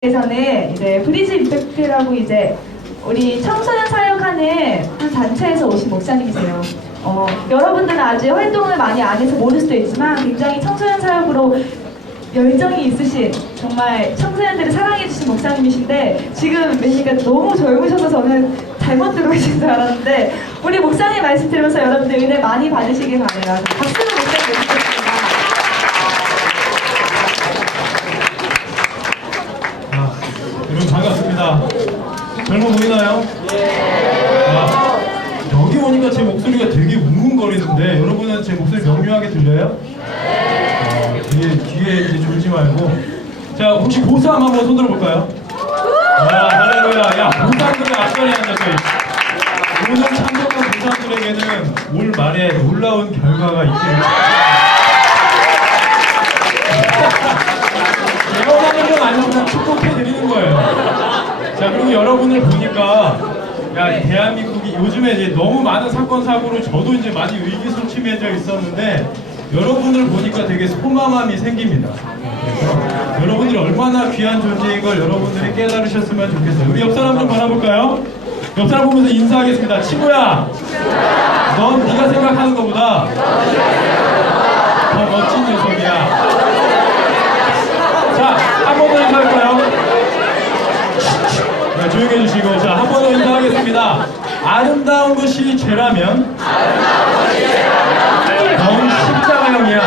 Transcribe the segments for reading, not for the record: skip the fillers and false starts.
에서는 이제 브리지 임팩트라고 이제 우리 청소년 사역하는 한 단체에서 오신 목사님이세요. 여러분들은 아직 활동을 많이 안 해서 모를 수도 있지만 굉장히 청소년 사역으로 열정이 있으신 정말 청소년들을 사랑해주신 목사님이신데 지금 뵈니까 너무 젊으셔서 저는 잘못 들고 계신 줄 알았는데 우리 목사님 말씀 들으면서 여러분들 은혜 많이 받으시길 바라요. 박수로 목사님 모시겠습니다. 여러분 반갑습니다. 젊어 보이나요? 여기 오니까 제 목소리가 되게 웅웅거리는데 여러분은 제 목소리 명료하게 들려요? 뒤에 이제 졸지 말고. 자, 혹시 고3 한번 손 들어볼까요? 할렐루야. 야, 고3들의 앞자리에 앉았어요. 오늘 참석한 고3들에게는 올 말에 놀라운 결과가 있기를 예언하는 건 아니고 그냥 축복해드리는 거예요. 자, 그리고 여러분을 보니까 야, 대한민국이 요즘에 이제 너무 많은 사건 사고로 저도 이제 많이 의기소침해져 있었는데 여러분을 보니까 되게 소망함이 생깁니다. 그래서 여러분들이 얼마나 귀한 존재인 걸 여러분들이 깨달으셨으면 좋겠어요. 우리 옆 사람 좀 바라볼까요? 옆 사람 보면서 인사하겠습니다. 친구야, 넌 네가 생각하는 것보다 더 멋진 녀석이야. 자, 한 번 더 인사할까요? 네, 조용히 해주시고. 자, 한 번 더 인사하겠습니다. 아름다운 것이 죄라면 넌 십자가형이야.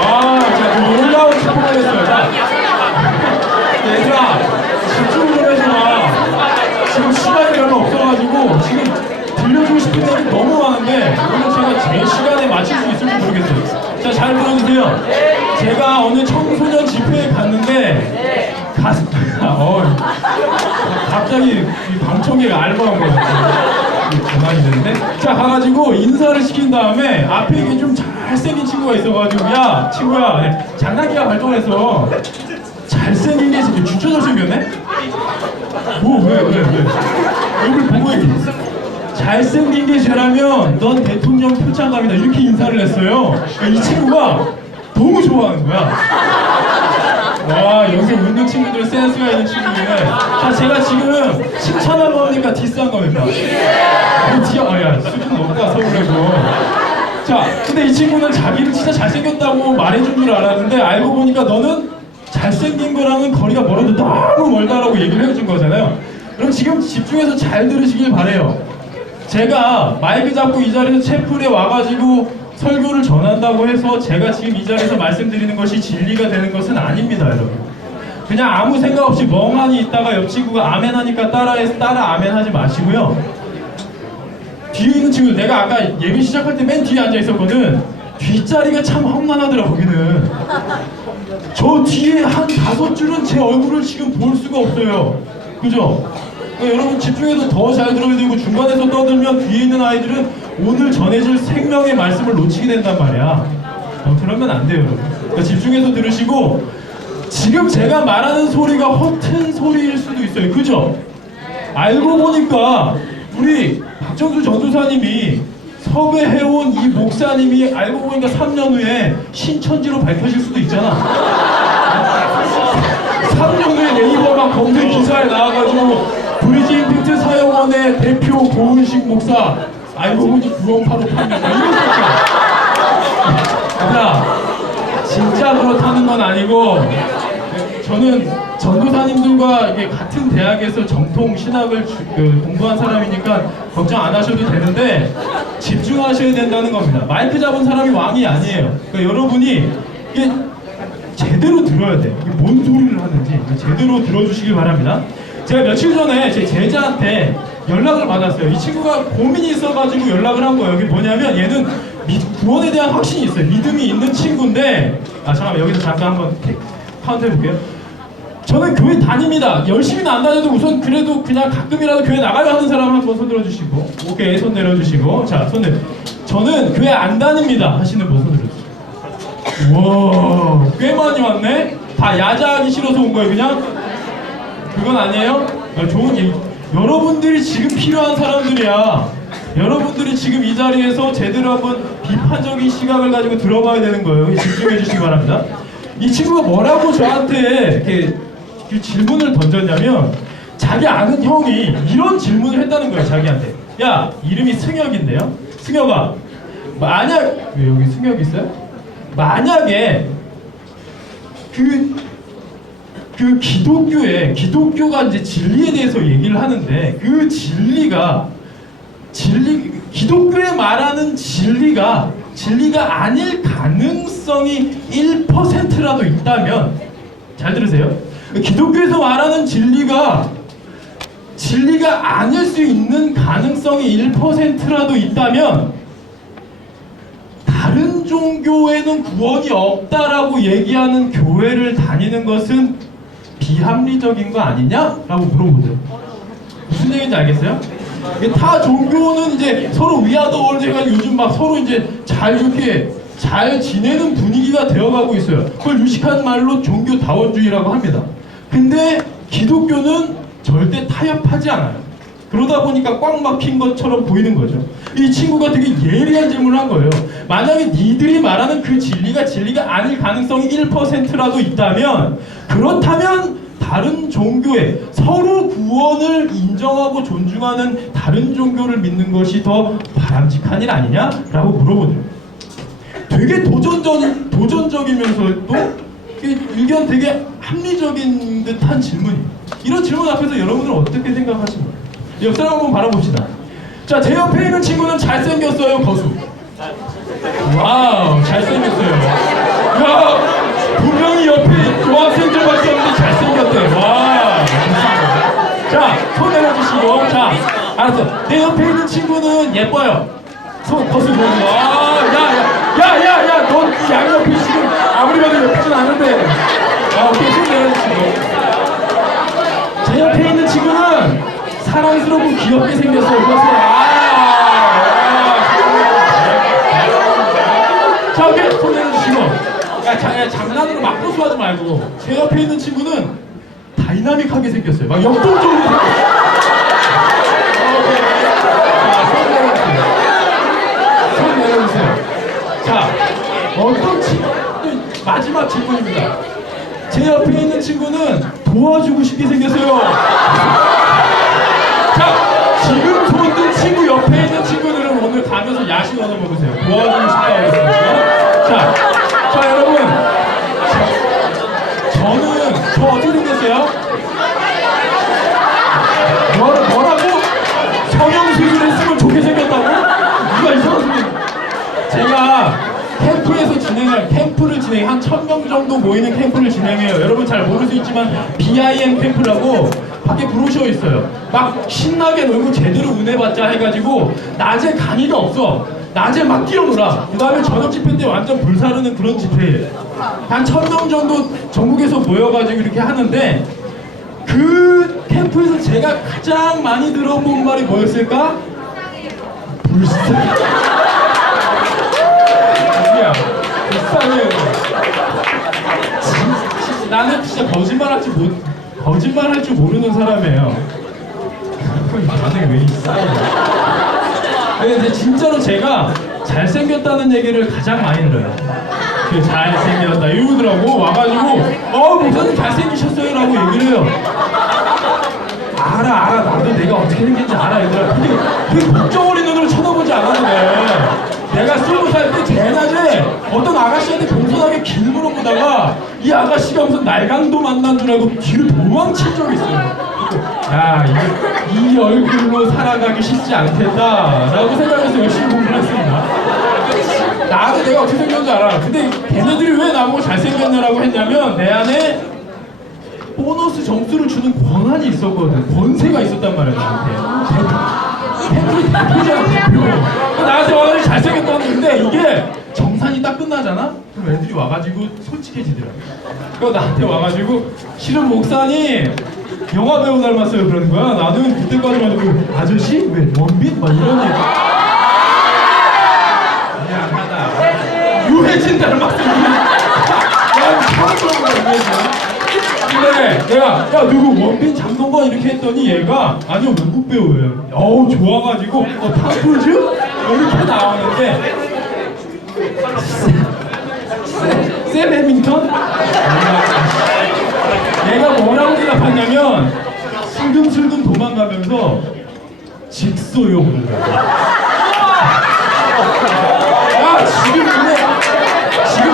와, 자, 놀라운 축복을 했어요. 자, 얘들아, 집중 좀 해줘라. 지금 시간이 얼마 없어가지고 지금 들려주고 싶은 얘기 너무 많은데 오늘 제가 제 시간에 맞출 수 있을지 모르겠어요. 자, 잘 들어주세요. 제가 어느 청소년 집회에 갔는데 갑자기 이 방청객 알바한 거 같아요. 가만히 있는데. 자, 가가지고 인사를 시킨 다음에 앞에 이게 좀 잘생긴 친구가 있어가지고 야, 친구야, 네, 장난기가 발동해서 잘생긴 게 진짜 진짜 잘생겼네? 왜? 얼굴 보고 얘기해. 잘생긴 게 죄라면 넌 대통령 표창감이다. 이렇게 인사를 했어요. 이 친구가 너무 좋아하는 거야. 와, 여기 웃는 친구들 센스가 있는 친구들. 자, 제가 지금 칭찬한 겁니까? 디스한 겁니까? 야, 수준 높다, 서울에서. 자, 근데 이 친구는 자기를 진짜 잘생겼다고 말해준 줄 알았는데 알고 보니까 너는 잘생긴 거랑은 거리가 멀어도 너무 멀다라고 얘기를 해준 거잖아요. 그럼 지금 집중해서 잘 들으시길 바래요. 제가 마이크 잡고 이 자리에서 채플에 와가지고 설교를 전한다고 해서 제가 지금 이 자리에서 말씀드리는 것이 진리가 되는 것은 아닙니다, 여러분. 그냥 아무 생각 없이 멍하니 있다가 옆 친구가 아멘 하니까 따라 아멘 하지 마시고요. 뒤에 있는 친구들, 내가 아까 예배 시작할 때 맨 뒤에 앉아 있었거든. 뒷자리가 참 험난하더라, 거기는. 저 뒤에 한 5줄은 제 얼굴을 지금 볼 수가 없어요. 그죠? 그러니까 여러분 집중해서 더 잘 들어야 되고 중간에서 떠들면 뒤에 있는 아이들은 오늘 전해질 생명의 말씀을 놓치게 된단 말이야. 그러면 안 돼요, 여러분. 그러니까 집중해서 들으시고 지금 제가 말하는 소리가 허튼 소리일 수도 있어요. 그죠? 알고 보니까 우리 박정수 전도사님이 섭외해온 이 목사님이 알고 보니까 3년 후에 신천지로 밝혀질 수도 있잖아. 3년 후에 네이버 막 검색 기사에 나와가지고 브리지 임팩트 사역원의 대표 고은식 목사 알고 보니 구원파로 판명다 이런 거야. 자, 진짜 그렇다는 건 아니고 저는 전도사님들과 이게 같은 대학에서 정통 신학을 공부한 사람이니까 걱정 안 하셔도 되는데 집중하셔야 된다는 겁니다. 마이크 잡은 사람이 왕이 아니에요. 그러니까 여러분이 이게 제대로 들어야 돼. 이게 뭔 소리를 하는지 제대로 들어주시길 바랍니다. 제가 며칠 전에 제 제자한테 연락을 받았어요. 이 친구가 고민이 있어가지고 연락을 한 거예요. 이게 뭐냐면 얘는 구원에 대한 확신이 있어요. 믿음이 있는 친구인데 잠깐만 여기서 잠깐 한번 카운트 해볼게요. 저는 교회 다닙니다. 열심히는 안 다녀도 우선 그래도 그냥 가끔이라도 교회 나가야 하는 사람 한번 손 들어주시고 오케이, 손 내려주시고. 자, 손 내려. 저는 교회 안 다닙니다 하시는 분 손 들어주세요. 우와, 꽤 많이 왔네? 다 야자하기 싫어서 온 거예요 그냥? 그건 아니에요? 좋은 얘기. 여러분들이 지금 필요한 사람들이야. 여러분들이 지금 이 자리에서 제대로 한번 비판적인 시각을 가지고 들어봐야 되는 거예요. 집중해 주시기 바랍니다. 이 친구가 뭐라고 저한테 이렇게 그 질문을 던졌냐면 자기 아는 형이 이런 질문을 했다는 거예요. 자기한테. 야, 이름이 승혁인데요. 승혁아, 만약 왜 여기 승혁 있어요? 만약에 기독교가 이제 진리에 대해서 얘기를 하는데 그 기독교에 말하는 진리가 아닐 가능성이 1%라도 있다면, 잘 들으세요. 기독교에서 말하는 진리가 아닐 수 있는 가능성이 1%라도 있다면 다른 종교에는 구원이 없다라고 얘기하는 교회를 다니는 것은 비합리적인 거 아니냐라고 물어보죠. 무슨 얘기인지 알겠어요? 타 종교는 이제 서로 위아더 제가 요즘 막 서로 이제 잘 지내는 분위기가 되어가고 있어요. 그걸 유식한 말로 종교다원주의라고 합니다. 근데 기독교는 절대 타협하지 않아요. 그러다 보니까 꽉 막힌 것처럼 보이는 거죠. 이 친구가 되게 예리한 질문을 한 거예요. 만약에 니들이 말하는 그 진리가 아닐 가능성이 1%라도 있다면, 그렇다면 다른 종교에 서로 구원을 인정하고 존중하는 다른 종교를 믿는 것이 더 바람직한 일 아니냐라고 물어보죠. 되게 도전적이면서도 의견 되게 합리적인 듯한 질문이에요. 이런 질문 앞에서 여러분들은 어떻게 생각하십니까? 옆 사람 한번 바라봅시다. 자, 제 옆에 있는 친구는 잘생겼어요, 거수. 와우, 잘생겼어요. 야, 분명히 옆에 여학생들밖에 없는데 잘생겼대. 와. 자, 손 내려주시고. 자, 알았어. 내 옆에 있는 친구는 예뻐요. 거수 보고. 야, 넌 양옆이 지금 아무리 봐도 예쁘진 않은데. 오케이, 손 내려주시고. 제 옆에 있는 친구는 사랑스럽고 귀엽게 생겼어요. 자, 오케이, 손 내려주시고. 야, 장난으로 막 고수하지 말고. 제 옆에 있는 친구는 다이나믹하게 생겼어요. 막 역동적으로 생겼어요. 손 내려주세요. 자, 어떤 친구, 마지막 질문입니다. 제 옆에 있는 친구는 도와주고 싶게 생겼어요. 자, 지금 손든 친구 옆에 있는 친구들은 오늘 가면서 야식 얻어 먹으세요. 도와주고 싶다고 했습니다. 자, 여러분. 저 어떻게 생겼어요? 뭐라고? 성형수술했으면 좋게 생겼다고? 누가 이상한 소리? 제가 캠프를 진행해 한 1000명 정도 모이는 캠프를 진행해요. 여러분 잘 모를 수 있지만 BIM 캠프라고 밖에 브로셔 있어요. 막 신나게 놀고 제대로 은혜받자 해가지고 낮에 강의가 없어. 낮에 막 뛰어놀아. 그 다음에 저녁 집회 때 완전 불사르는 그런 집회예요. 한 1000명 정도 전국에서 모여가지고 이렇게 하는데, 그 캠프에서 제가 가장 많이 들어본 말이 뭐였을까? 불쌍해. 야, 불쌍해. 나는 진짜 거짓말할 줄 모르는 사람이에요. 반응이 왜 있어? 근데 진짜로 제가 잘생겼다는 얘기를 가장 많이 들어요. 잘생겼다 이러더라고. 와가지고 목사님 잘생기셨어요 라고 얘기를 해요. 알아 나도 내가 어떻게 생겼는지 알아. 얘들아 되게 걱정 어린 눈으로 쳐다보지 않았는데, 내가 20살 때 제낮에 어떤 아가씨한테 공손하게 길 물어보다가 이 아가씨가 무슨 날강도 만난 줄 알고 뒤로 도망칠 적이 있어요. 야, 이 얼굴로 살아가기 쉽지 않겠다 라고 생각해서 열심히 공부를 했습니다. 나도 내가 어떻게 생겼는지 알아. 근데 걔네들이 왜 나보고 잘생겼냐라고 했냐면, 내 안에 보너스 점수를 주는 권한이 있었거든. 권세가 있었단 말이야, 나한테. 대표. 나한테 와가지고 잘생겼다는 건데, 이게 정산이 딱 끝나잖아? 그럼 애들이 와가지고 솔직해지더라고. 그래서 나한테 와가지고 실은 목사님 영화 배우 닮았어요 그러는 거야. 나는 그때까지만 해도 아저씨? 왜? 원빈? 막 이런 얘기. 미안하다. 유해진 닮았어. 난 처음 들어본 거야, 유해진. 근데 내가 야 누구 원빈 장동건 이렇게 했더니 얘가 아니요 외국 배우예요. 좋아가지고 탐 크루즈? 이렇게 나오는데 샘 해밍턴? 내가 뭐라고 대답했냐면 슬금슬금 도망가면서 직소요. 야 지금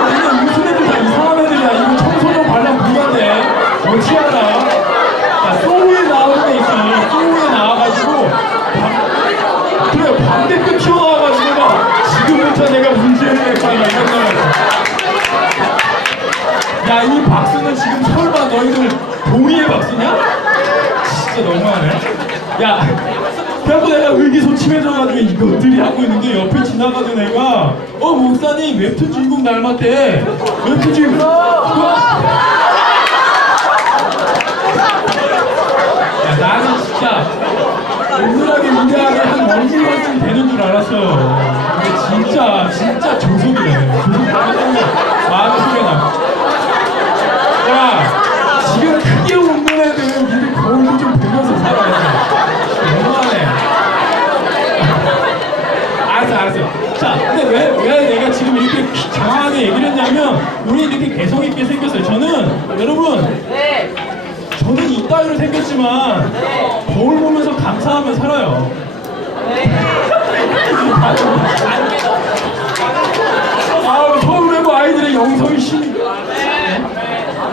근데 무슨 애들 다 이상한 애들이야. 이거 청소년 관람 불가돼. 어찌 알아? 야, 소우에 나오는 애 있어. 소우에 나와가지고 그래 광대뼈 튀어나와가지고 막 지금부터 내가 문제를 낼 거야 이런 거였어. 야, 이 박수는 지금 설마 너희들 동의의 박수냐? 진짜 너무하네. 야, 그래갖고 내가 의기소침해져가지고 이것들이 하고 있는데 옆에 지나가던 애가 목사님 웹툰 주인공 닮았대. 웹툰 주인공. 야, 나는 진짜 은밀하게 위대하게 한 원주만쯤 되는 줄 알았어요. 근데 진짜 조석이네. 조석 마음의 소리나. 야, 지금 크게 웃는 애들은 니들 거울도 좀 보면서 살아야 돼. 너무하네. 알았어. 자, 근데 왜 내가 지금 이렇게 장황하게 얘기를 했냐면, 우리 이렇게 개성있게 생겼어요. 저는, 여러분, 저는 이따위로 생겼지만, 거울 보면서 감사하며 살아요. 서울외고 아이들의 영성이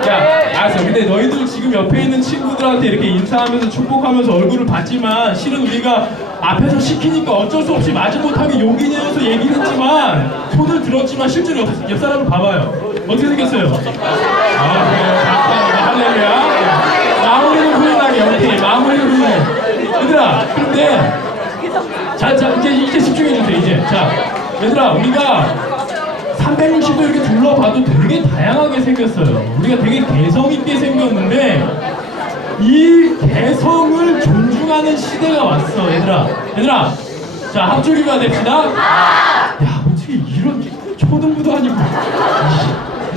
야, 알았어. 근데 너희들 지금 옆에 있는 친구들한테 이렇게 인사하면서 축복하면서 얼굴을 봤지만 실은 우리가 앞에서 시키니까 어쩔 수 없이 마지못하게 용기 내어서 얘기를 했지만 손을 들었지만 실제로 옆 사람을 봐봐요. 어떻게 생겼어요? 아, 그래요. 감사합니다. 할렐루야. 마무리는 훈훈하게 영태. 마무리는 훈훈해. 얘들아, 근데 자, 이제 집중해주세요. 이제. 자, 얘들아, 우리가 360도 이렇게 둘러봐도 되게 다양하게 생겼어요. 우리가 되게 개성있게 생겼는데 이 개성을 존중하는 시대가 왔어. 얘들아 자 합주기가 됩시다. 야 어떻게 이런 초등부도 아니고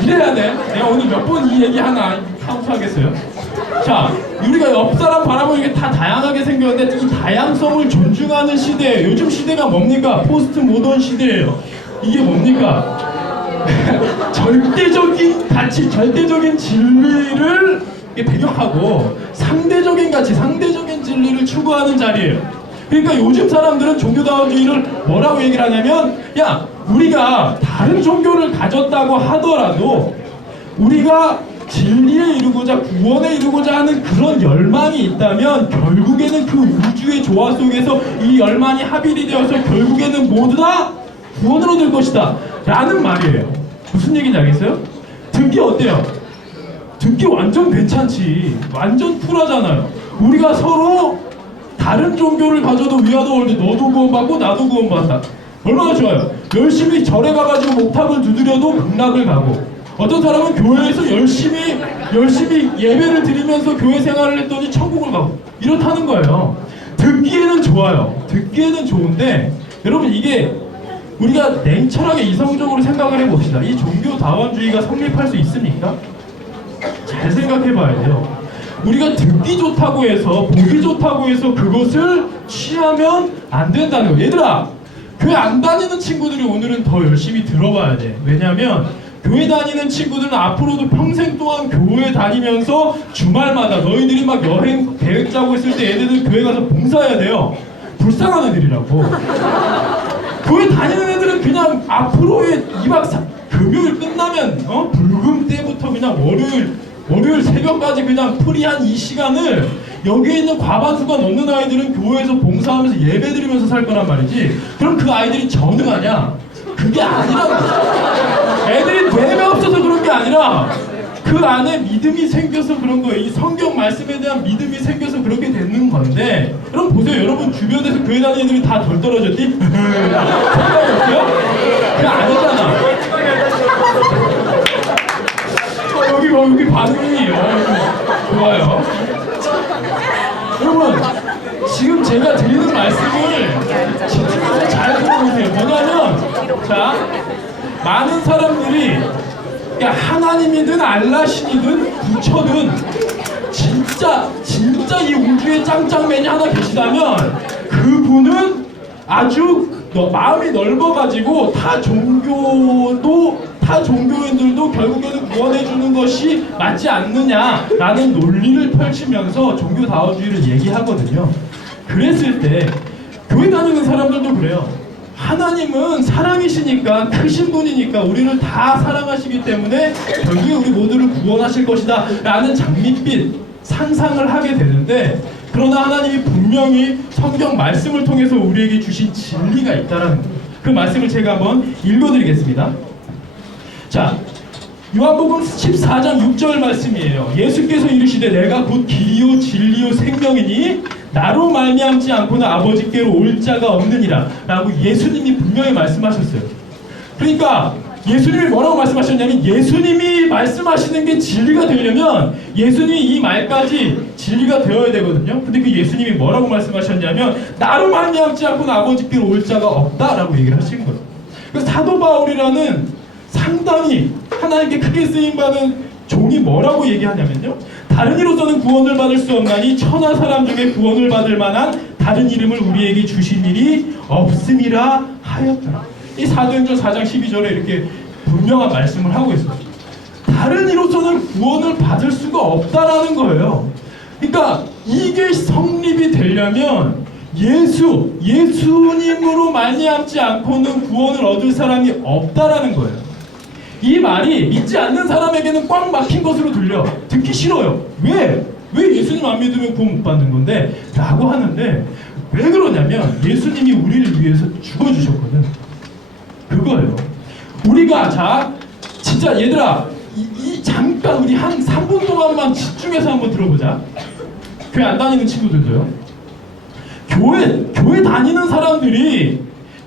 이래야 돼. 내가 오늘 몇 번 이 얘기 하나 카운트하겠어요. 자, 우리가 옆 사람 바라보면 이게 다 다양하게 생겼는데 이 다양성을 존중하는 시대예요. 요즘 시대가 뭡니까? 포스트 모던 시대예요. 이게 뭡니까? 절대적인 가치, 절대적인 진리를 배격하고 상대적인 가치, 상대적인 진리를 추구하는 자리예요. 그러니까 요즘 사람들은 종교다원주의를 뭐라고 얘기를 하냐면, 야, 우리가 다른 종교를 가졌다고 하더라도 우리가 진리에 이루고자, 구원에 이루고자 하는 그런 열망이 있다면 결국에는 그 우주의 조화 속에서 이 열망이 합일이 되어서 결국에는 모두 다 구원을 얻을 것이다 라는 말이에요. 무슨 얘기인지 알겠어요? 듣기 어때요? 듣기 완전 괜찮지. 완전 쿨하잖아요. 우리가 서로 다른 종교를 가져도 위아더 월드 너도 구원받고 나도 구원받다. 얼마나 좋아요. 열심히 절에 가가지고 목탁을 두드려도 극락을 가고, 어떤 사람은 교회에서 열심히 예배를 드리면서 교회 생활을 했더니 천국을 가고, 이렇다는 거예요. 듣기에는 좋아요. 듣기에는 좋은데 여러분, 이게 우리가 냉철하게 이성적으로 생각을 해봅시다. 이 종교다원주의가 성립할 수 있습니까? 잘 생각해봐야 돼요. 우리가 듣기 좋다고 해서, 보기 좋다고 해서 그것을 취하면 안 된다는 거예요. 얘들아, 교회 안 다니는 친구들이 오늘은 더 열심히 들어봐야 돼. 왜냐면 교회 다니는 친구들은 앞으로도 평생 동안 교회 다니면서 주말마다 너희들이 막 여행 계획 짜고 있을 때 얘네들 교회 가서 봉사해야 돼요. 불쌍한 애들이라고. 교회 다니는 애들은 그냥 앞으로의 2박 3일 금요일 끝나면 불금 때부터 그냥 월요일 새벽까지 그냥 프리한 이 시간을, 여기에 있는 과반수가 넘는 아이들은 교회에서 봉사하면서 예배드리면서 살 거란 말이지. 그럼 그 아이들이 전능하냐? 그게 아니라, 애들이 뇌가 없어서 그런 게 아니라 그 안에 믿음이 생겨서 그런 거예요. 이 성경 말씀에 대한 믿음이 생겨서 그렇게 되는 건데, 여러분 보세요. 여러분 주변에서 교회 다니는 애들이 다 덜 떨어졌니? 생각이 없어요? 그게 아니잖아. 여기 반응이 좋아요. 여러분, 지금 제가 드리는 말씀을 집중해서 잘 들어보세요. 뭐냐면, 자, 많은 사람들이, 그러니까 하나님이든 알라신이든 부처든 진짜 이 우주에 짱짱맨이 하나 계시다면 그분은 아주 마음이 넓어가지고 다 종교도 타 종교인들도 결국에는 구원해 주는 것이 맞지 않느냐라는 논리를 펼치면서 종교다원주의를 얘기하거든요. 그랬을 때 교회 다니는 사람들도 그래요. 하나님은 사랑이시니까, 크신 분이니까 우리를 다 사랑하시기 때문에 결국에 우리 모두를 구원하실 것이다 라는 장밋빛 상상을 하게 되는데, 그러나 하나님이 분명히 성경 말씀을 통해서 우리에게 주신 진리가 있다라는 거예요. 그 말씀을 제가 한번 읽어드리겠습니다. 자, 요한복음 14장 6절 말씀이에요. 예수께서 이르시되 내가 곧 길이요 진리요 생명이니 나로 말미암지 않고는 아버지께로 올 자가 없느니라 라고 예수님이 분명히 말씀하셨어요. 그러니까 예수님이 뭐라고 말씀하셨냐면, 예수님이 말씀하시는 게 진리가 되려면 예수님이 이 말까지 진리가 되어야 되거든요. 근데 그 예수님이 뭐라고 말씀하셨냐면, 나로 말미암지 않고는 아버지께로 올 자가 없다라고 얘기를 하신 거예요. 그래서 사도 바울이라는 상당히 하나님께 크게 쓰임받은 종이 뭐라고 얘기하냐면요, 다른 이로서는 구원을 받을 수 없나니 천하 사람 중에 구원을 받을 만한 다른 이름을 우리에게 주신 일이 없음이라 하였더라. 이 사도행전 4장 12절에 이렇게 분명한 말씀을 하고 있어요. 다른 이로서는 구원을 받을 수가 없다라는 거예요. 그러니까 이게 성립이 되려면 예수님으로 말미암지 않고는 구원을 얻을 사람이 없다라는 거예요. 이 말이 믿지 않는 사람에게는 꽉 막힌 것으로 들려. 듣기 싫어요. 왜 예수님 안 믿으면 구원 못 받는 건데? 라고 하는데, 왜 그러냐면 예수님이 우리를 위해서 죽어주셨거든. 그거예요. 우리가, 자, 진짜 얘들아, 잠깐 우리 한 3분 동안만 집중해서 한번 들어보자. 교회 안 다니는 친구들도요. 교회 다니는 사람들이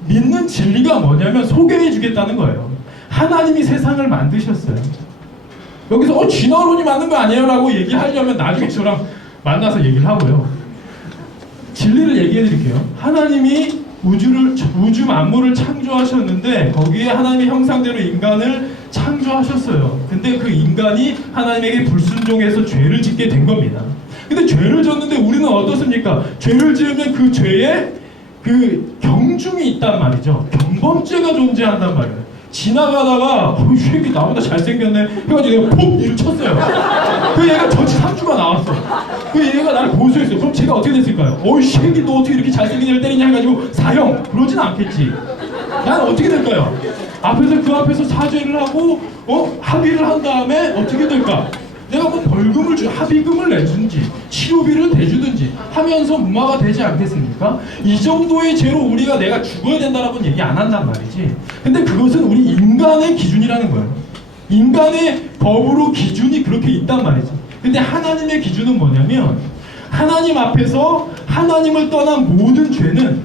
믿는 진리가 뭐냐면 소개해 주겠다는 거예요. 하나님이 세상을 만드셨어요. 여기서 쥐나론이 맞는 거 아니에요? 라고 얘기하려면 나중에 저랑 만나서 얘기를 하고요. 진리를 얘기해 드릴게요. 하나님이 우주 만물을 창조하셨는데 거기에 하나님의 형상대로 인간을 창조하셨어요. 근데 그 인간이 하나님에게 불순종해서 죄를 짓게 된 겁니다. 근데 죄를 졌는데 우리는 어떻습니까? 죄를 지으면 그 죄에 그 경중이 있단 말이죠. 경범죄가 존재한단 말이에요. 지나가다가 이 새끼 나보다 잘생겼네 해가지고 내가 푹 이를 쳤어요. 그 얘가 전치 3주가 나왔어. 그 얘가 나를 고소했어. 그럼 제가 어떻게 됐을까요? 이 새끼 너 어떻게 이렇게 잘생긴 애를 때리냐 해가지고 사형. 그러진 않겠지. 난 어떻게 될까요? 그 앞에서 사죄를 하고 합의를 한 다음에 어떻게 될까? 내가 뭐 벌금을 합의금을 내주든지 치료비를 대주든지 하면서 무마가 되지 않겠습니까? 이 정도의 죄로 우리가 내가 죽어야 된다라고는 얘기 안 한단 말이지. 근데 그것은 우리 인간의 기준이라는 거예요. 인간의 법으로 기준이 그렇게 있단 말이지. 근데 하나님의 기준은 뭐냐면, 하나님 앞에서 하나님을 떠난 모든 죄는,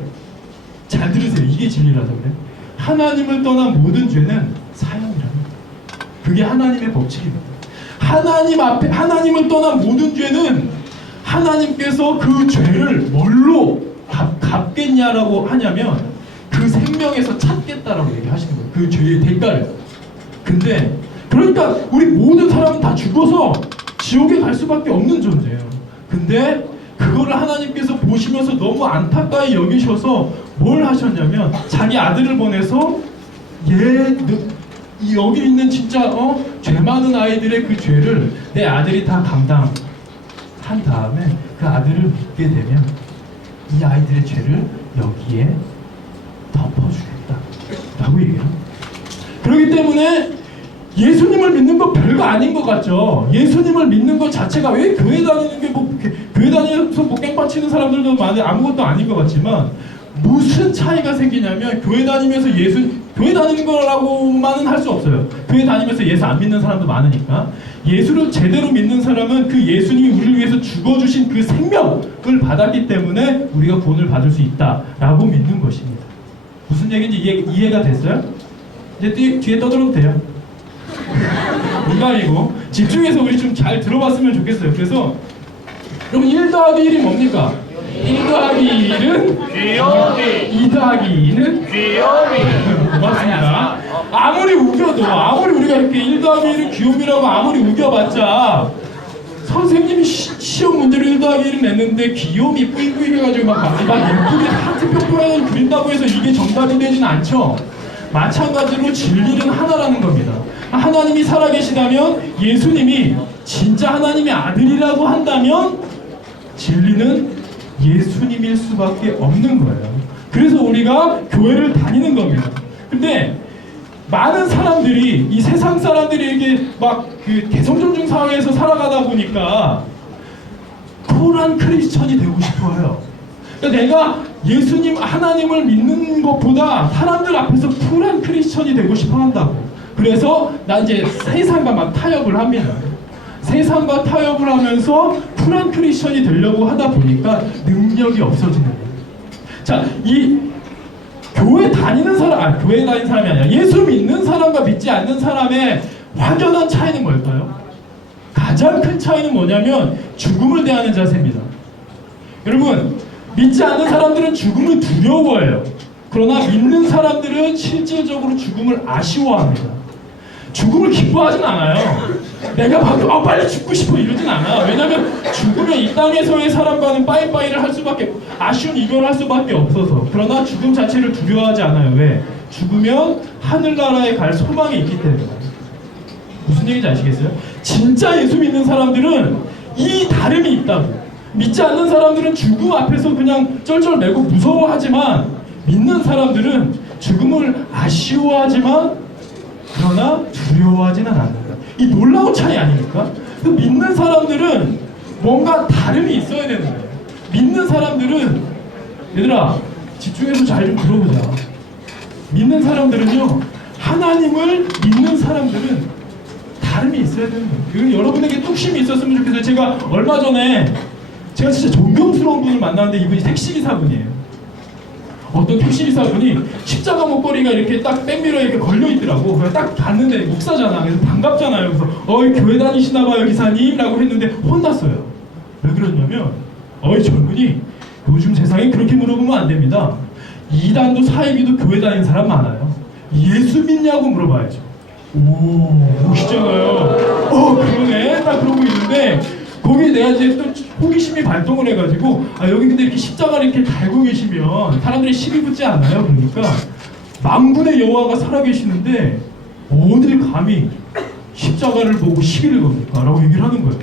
잘 들으세요. 이게 진리라서 그래. 하나님을 떠난 모든 죄는 사형이라는 거예요. 그게 하나님의 법칙입니다. 하나님 앞에, 하나님을 떠난 모든 죄는 하나님께서 그 죄를 뭘로 갚겠냐라고 하냐면 그 생명에서 찾겠다라고 얘기하시는 거예요. 그 죄의 대가를. 근데 그러니까 우리 모든 사람은 다 죽어서 지옥에 갈 수밖에 없는 존재예요. 근데 그거를 하나님께서 보시면서 너무 안타까이 여기셔서 뭘 하셨냐면 자기 아들을 보내서 여기 있는 진짜 죄 많은 아이들의 그 죄를 내 아들이 다 감당한 다음에 그 아들을 믿게 되면 이 아이들의 죄를 여기에 덮어주겠다 라고 얘기해요. 그렇기 때문에 예수님을 믿는 거 별거 아닌 것 같죠. 예수님을 믿는 것 자체가, 왜 교회 다니는 게 교회 다니면서 깽판 치는 사람들도 많이 아무것도 아닌 것 같지만, 무슨 차이가 생기냐면 교회 다니면서 교회 다니는 거라고만은 할 수 없어요. 교회 다니면서 예수 안 믿는 사람도 많으니까. 예수를 제대로 믿는 사람은 그 예수님이 우리를 위해서 죽어주신 그 생명을 받았기 때문에 우리가 구원을 받을 수 있다라고 믿는 것입니다. 무슨 얘기인지 이해가 됐어요? 이제 뒤에 떠들어도 돼요. 농담이고 집중해서 우리 좀 잘 들어봤으면 좋겠어요. 그래서 여러분 1 더하기 1이 뭡니까? 1 더하기 1은 귀요미, 2 더하기 2는 귀요미. 고맙습니다. 아무리 우겨도, 아무리 우리가 이렇게 1 더하기 1은 귀요미라고 아무리 우겨봤자 선생님이 시험 문제를 1 더하기 1을 냈는데 귀요미 뿌잉뿌잉 해가지고 막 예쁘게 하트 뿅뿅하게 그린다고 해서 이게 정답이 되지는 않죠. 마찬가지로 진리는 하나라는 겁니다. 하나님이 살아계시다면, 예수님이 진짜 하나님의 아들이라고 한다면 진리는 예수님일 수밖에 없는 거예요. 그래서 우리가 교회를 다니는 겁니다. 근데 많은 사람들이, 이 세상 사람들이 이렇게 막 그 개성존중 사회에서 살아가다 보니까 쿨한 크리스천이 되고 싶어요. 그러니까 내가 예수님, 하나님을 믿는 것보다 사람들 앞에서 쿨한 크리스천이 되고 싶어 한다고. 그래서 나 이제 세상과 막 타협을 합니다. 세상과 타협을 하면서 쿨한 크리스천이 되려고 하다 보니까 능력이 없어지는 거예요. 자, 이 교회 다니는 사람, 교회 다니는 사람이 아니라 예수 믿는 사람과 믿지 않는 사람의 확연한 차이는 뭘까요? 가장 큰 차이는 뭐냐면 죽음을 대하는 자세입니다. 여러분, 믿지 않는 사람들은 죽음을 두려워해요. 그러나 믿는 사람들은 실질적으로 죽음을 아쉬워합니다. 죽음을 기뻐하진 않아요. 내가 봐도 빨리 죽고 싶어 이러진 않아. 왜냐면 죽으면 이 땅에서의 사람과는 빠이빠이를 할 수밖에, 아쉬운 이별을 할 수밖에 없어서. 그러나 죽음 자체를 두려워하지 않아요. 왜? 죽으면 하늘나라에 갈 소망이 있기 때문에. 무슨 얘기인지 아시겠어요? 진짜 예수 믿는 사람들은 이 다름이 있다고. 믿지 않는 사람들은 죽음 앞에서 그냥 쩔쩔매고 무서워하지만, 믿는 사람들은 죽음을 아쉬워하지만 그러나 두려워하지는 않는다. 이 놀라운 차이 아닙니까? 그 믿는 사람들은 뭔가 다름이 있어야 되는 거예요. 믿는 사람들은, 얘들아 집중해서 잘 좀 들어보자. 믿는 사람들은요, 하나님을 믿는 사람들은 다름이 있어야 되는 거예요. 이건 여러분에게 뚝심이 있었으면 좋겠어요. 제가 얼마 전에 제가 진짜 존경스러운 분을 만났는데, 이분이 택시기사분이에요. 어떤 택시기사분이 십자가 목걸이가 이렇게 딱 백미러에 이렇게 걸려있더라고. 그래서 딱 봤는데 목사잖아. 그래서 반갑잖아요. 그래서 교회 다니시나봐요 기사님 라고 했는데 혼났어요. 왜 그러냐면, 젊은이, 요즘 세상에 그렇게 물어보면 안 됩니다. 이단도 사이비도 교회 다니는 사람 많아요. 예수 믿냐고 물어봐야죠. 오, 멋있잖아요. 그러네. 딱 그러고 있는데, 거기에 내가 이제 또 호기심이 발동을 해가지고, 여기 근데 이렇게 십자가를 이렇게 달고 계시면 사람들이 시비 붙지 않아요? 그러니까 만군의 여호와가 살아계시는데 어딜 감히 십자가를 보고 시비를 겁니까? 라고 얘기를 하는 거예요.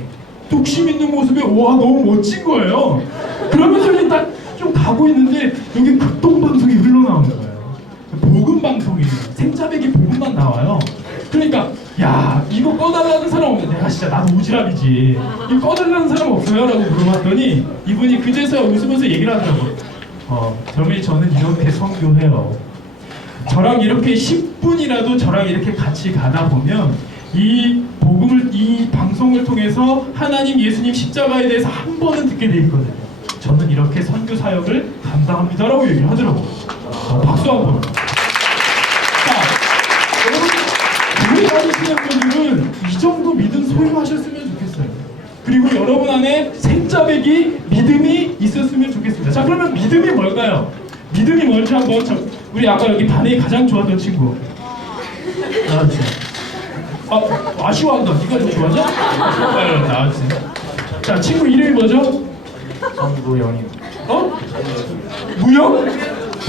뚝심 있는 모습에 와, 너무 멋진 거예요. 그러면서 이제 딱 좀 가고 있는데 여기 극동방송이 흘러나오는 거예요. 복음방송이, 생자백이 복음만 나와요. 그러니까 야, 이거 꺼달라는 사람 없는데, 내가 진짜 나도 오지랖이지, 이거 꺼달라는 사람 없어요? 라고 물어봤더니 이분이 그제서야 웃으면서 얘기를 하더라고요. 저는 이렇게 선교해요. 저랑 이렇게 10분이라도 저랑 이렇게 같이 가다 보면 이 복음을, 이 방송을 통해서 하나님, 예수님 십자가에 대해서 한 번은 듣게 돼 있거든요. 저는 이렇게 선교 사역을 감당합니다 라고 얘기를 하더라고요. 박수 한번. 교회 다니시는 분들은 이 정도 믿음 소유하셨으면 좋겠어요. 그리고 여러분 안에 생자백이, 믿음이 있었으면 좋겠습니다. 자, 그러면 믿음이 뭘까요? 믿음이 뭔지 한번, 우리 아까 여기 반응이 가장 좋았던 친구. 아쉬워한다. 네가 좀 좋아하냐? 나왔지. 자, 친구 이름이 뭐죠? 정무영이. 무영?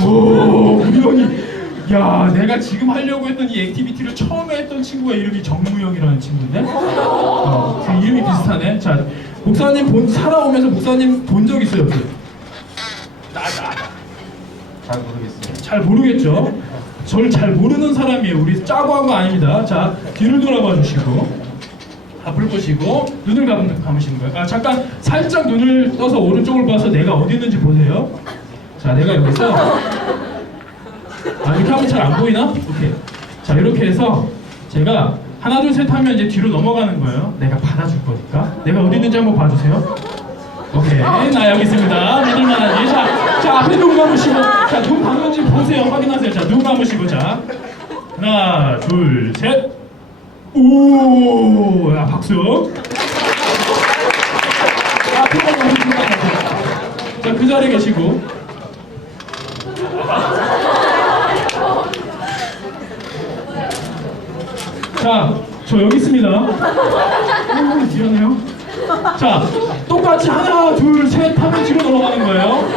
오, 무영이. 야, 내가 지금 하려고 했던 이 액티비티를 처음에 했던 친구가 이름이 정무영이라는 친구인데, 그 이름이 비슷하네. 자, 목사님 살아오면서 목사님 본 적 있어요, 없어요? 잘 모르겠어요. 잘 모르겠죠? 저를 잘 모르는 사람이에요. 우리 짜고 한 거 아닙니다. 자, 뒤를 돌아봐 주시고, 앞을 보시고, 눈을 감으시는 거예요. 잠깐 살짝 눈을 떠서 오른쪽을 봐서 내가 어디 있는지 보세요. 자, 내가 여기서, 이렇게 하면 잘 안 보이나? 오케이. 자, 이렇게 해서 제가 하나 둘 셋 하면 이제 뒤로 넘어가는 거예요. 내가 받아줄 거니까. 내가 어디 있는지 한번 봐주세요. 오케이. 나 여기 있습니다. 믿을만하니. 자, 앞에 눈 감으시고, 자, 눈 감는지 보세요. 확인하세요. 자, 눈 감으시고, 자, 하나, 둘, 셋. 오, 야, 박수. 앞에 감으시고, 자, 그 자리에 계시고. 자, 저 여기 있습니다. 미안해요. 자, 똑같이 하나, 둘, 셋 하면 뒤로 넘어가는 거예요.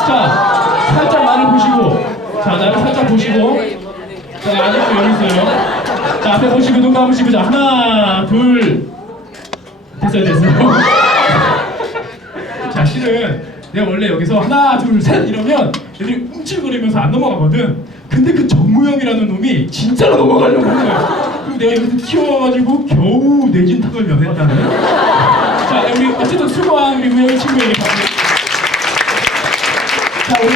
자, 살짝 나를 보시고, 자, 자, 나를 살짝 보시고. 자, 아직도 여기 있어요. 자, 앞에 보시고 눈 감으시고. 자, 하나, 둘. 됐어요. 자, 실은 내가 원래 여기서 하나, 둘, 셋 이러면 애들이 움찔거리면서 안 넘어가거든. 근데 그 정무영이라는 놈이 진짜로 넘어가려고 하는 거야. 그럼 내가 여기서 튀어와가지고 겨우 내진탕을 면했다는. 자, 우리 어쨌든 수고한 우리 무영이 친구에게 박수. 자, 우리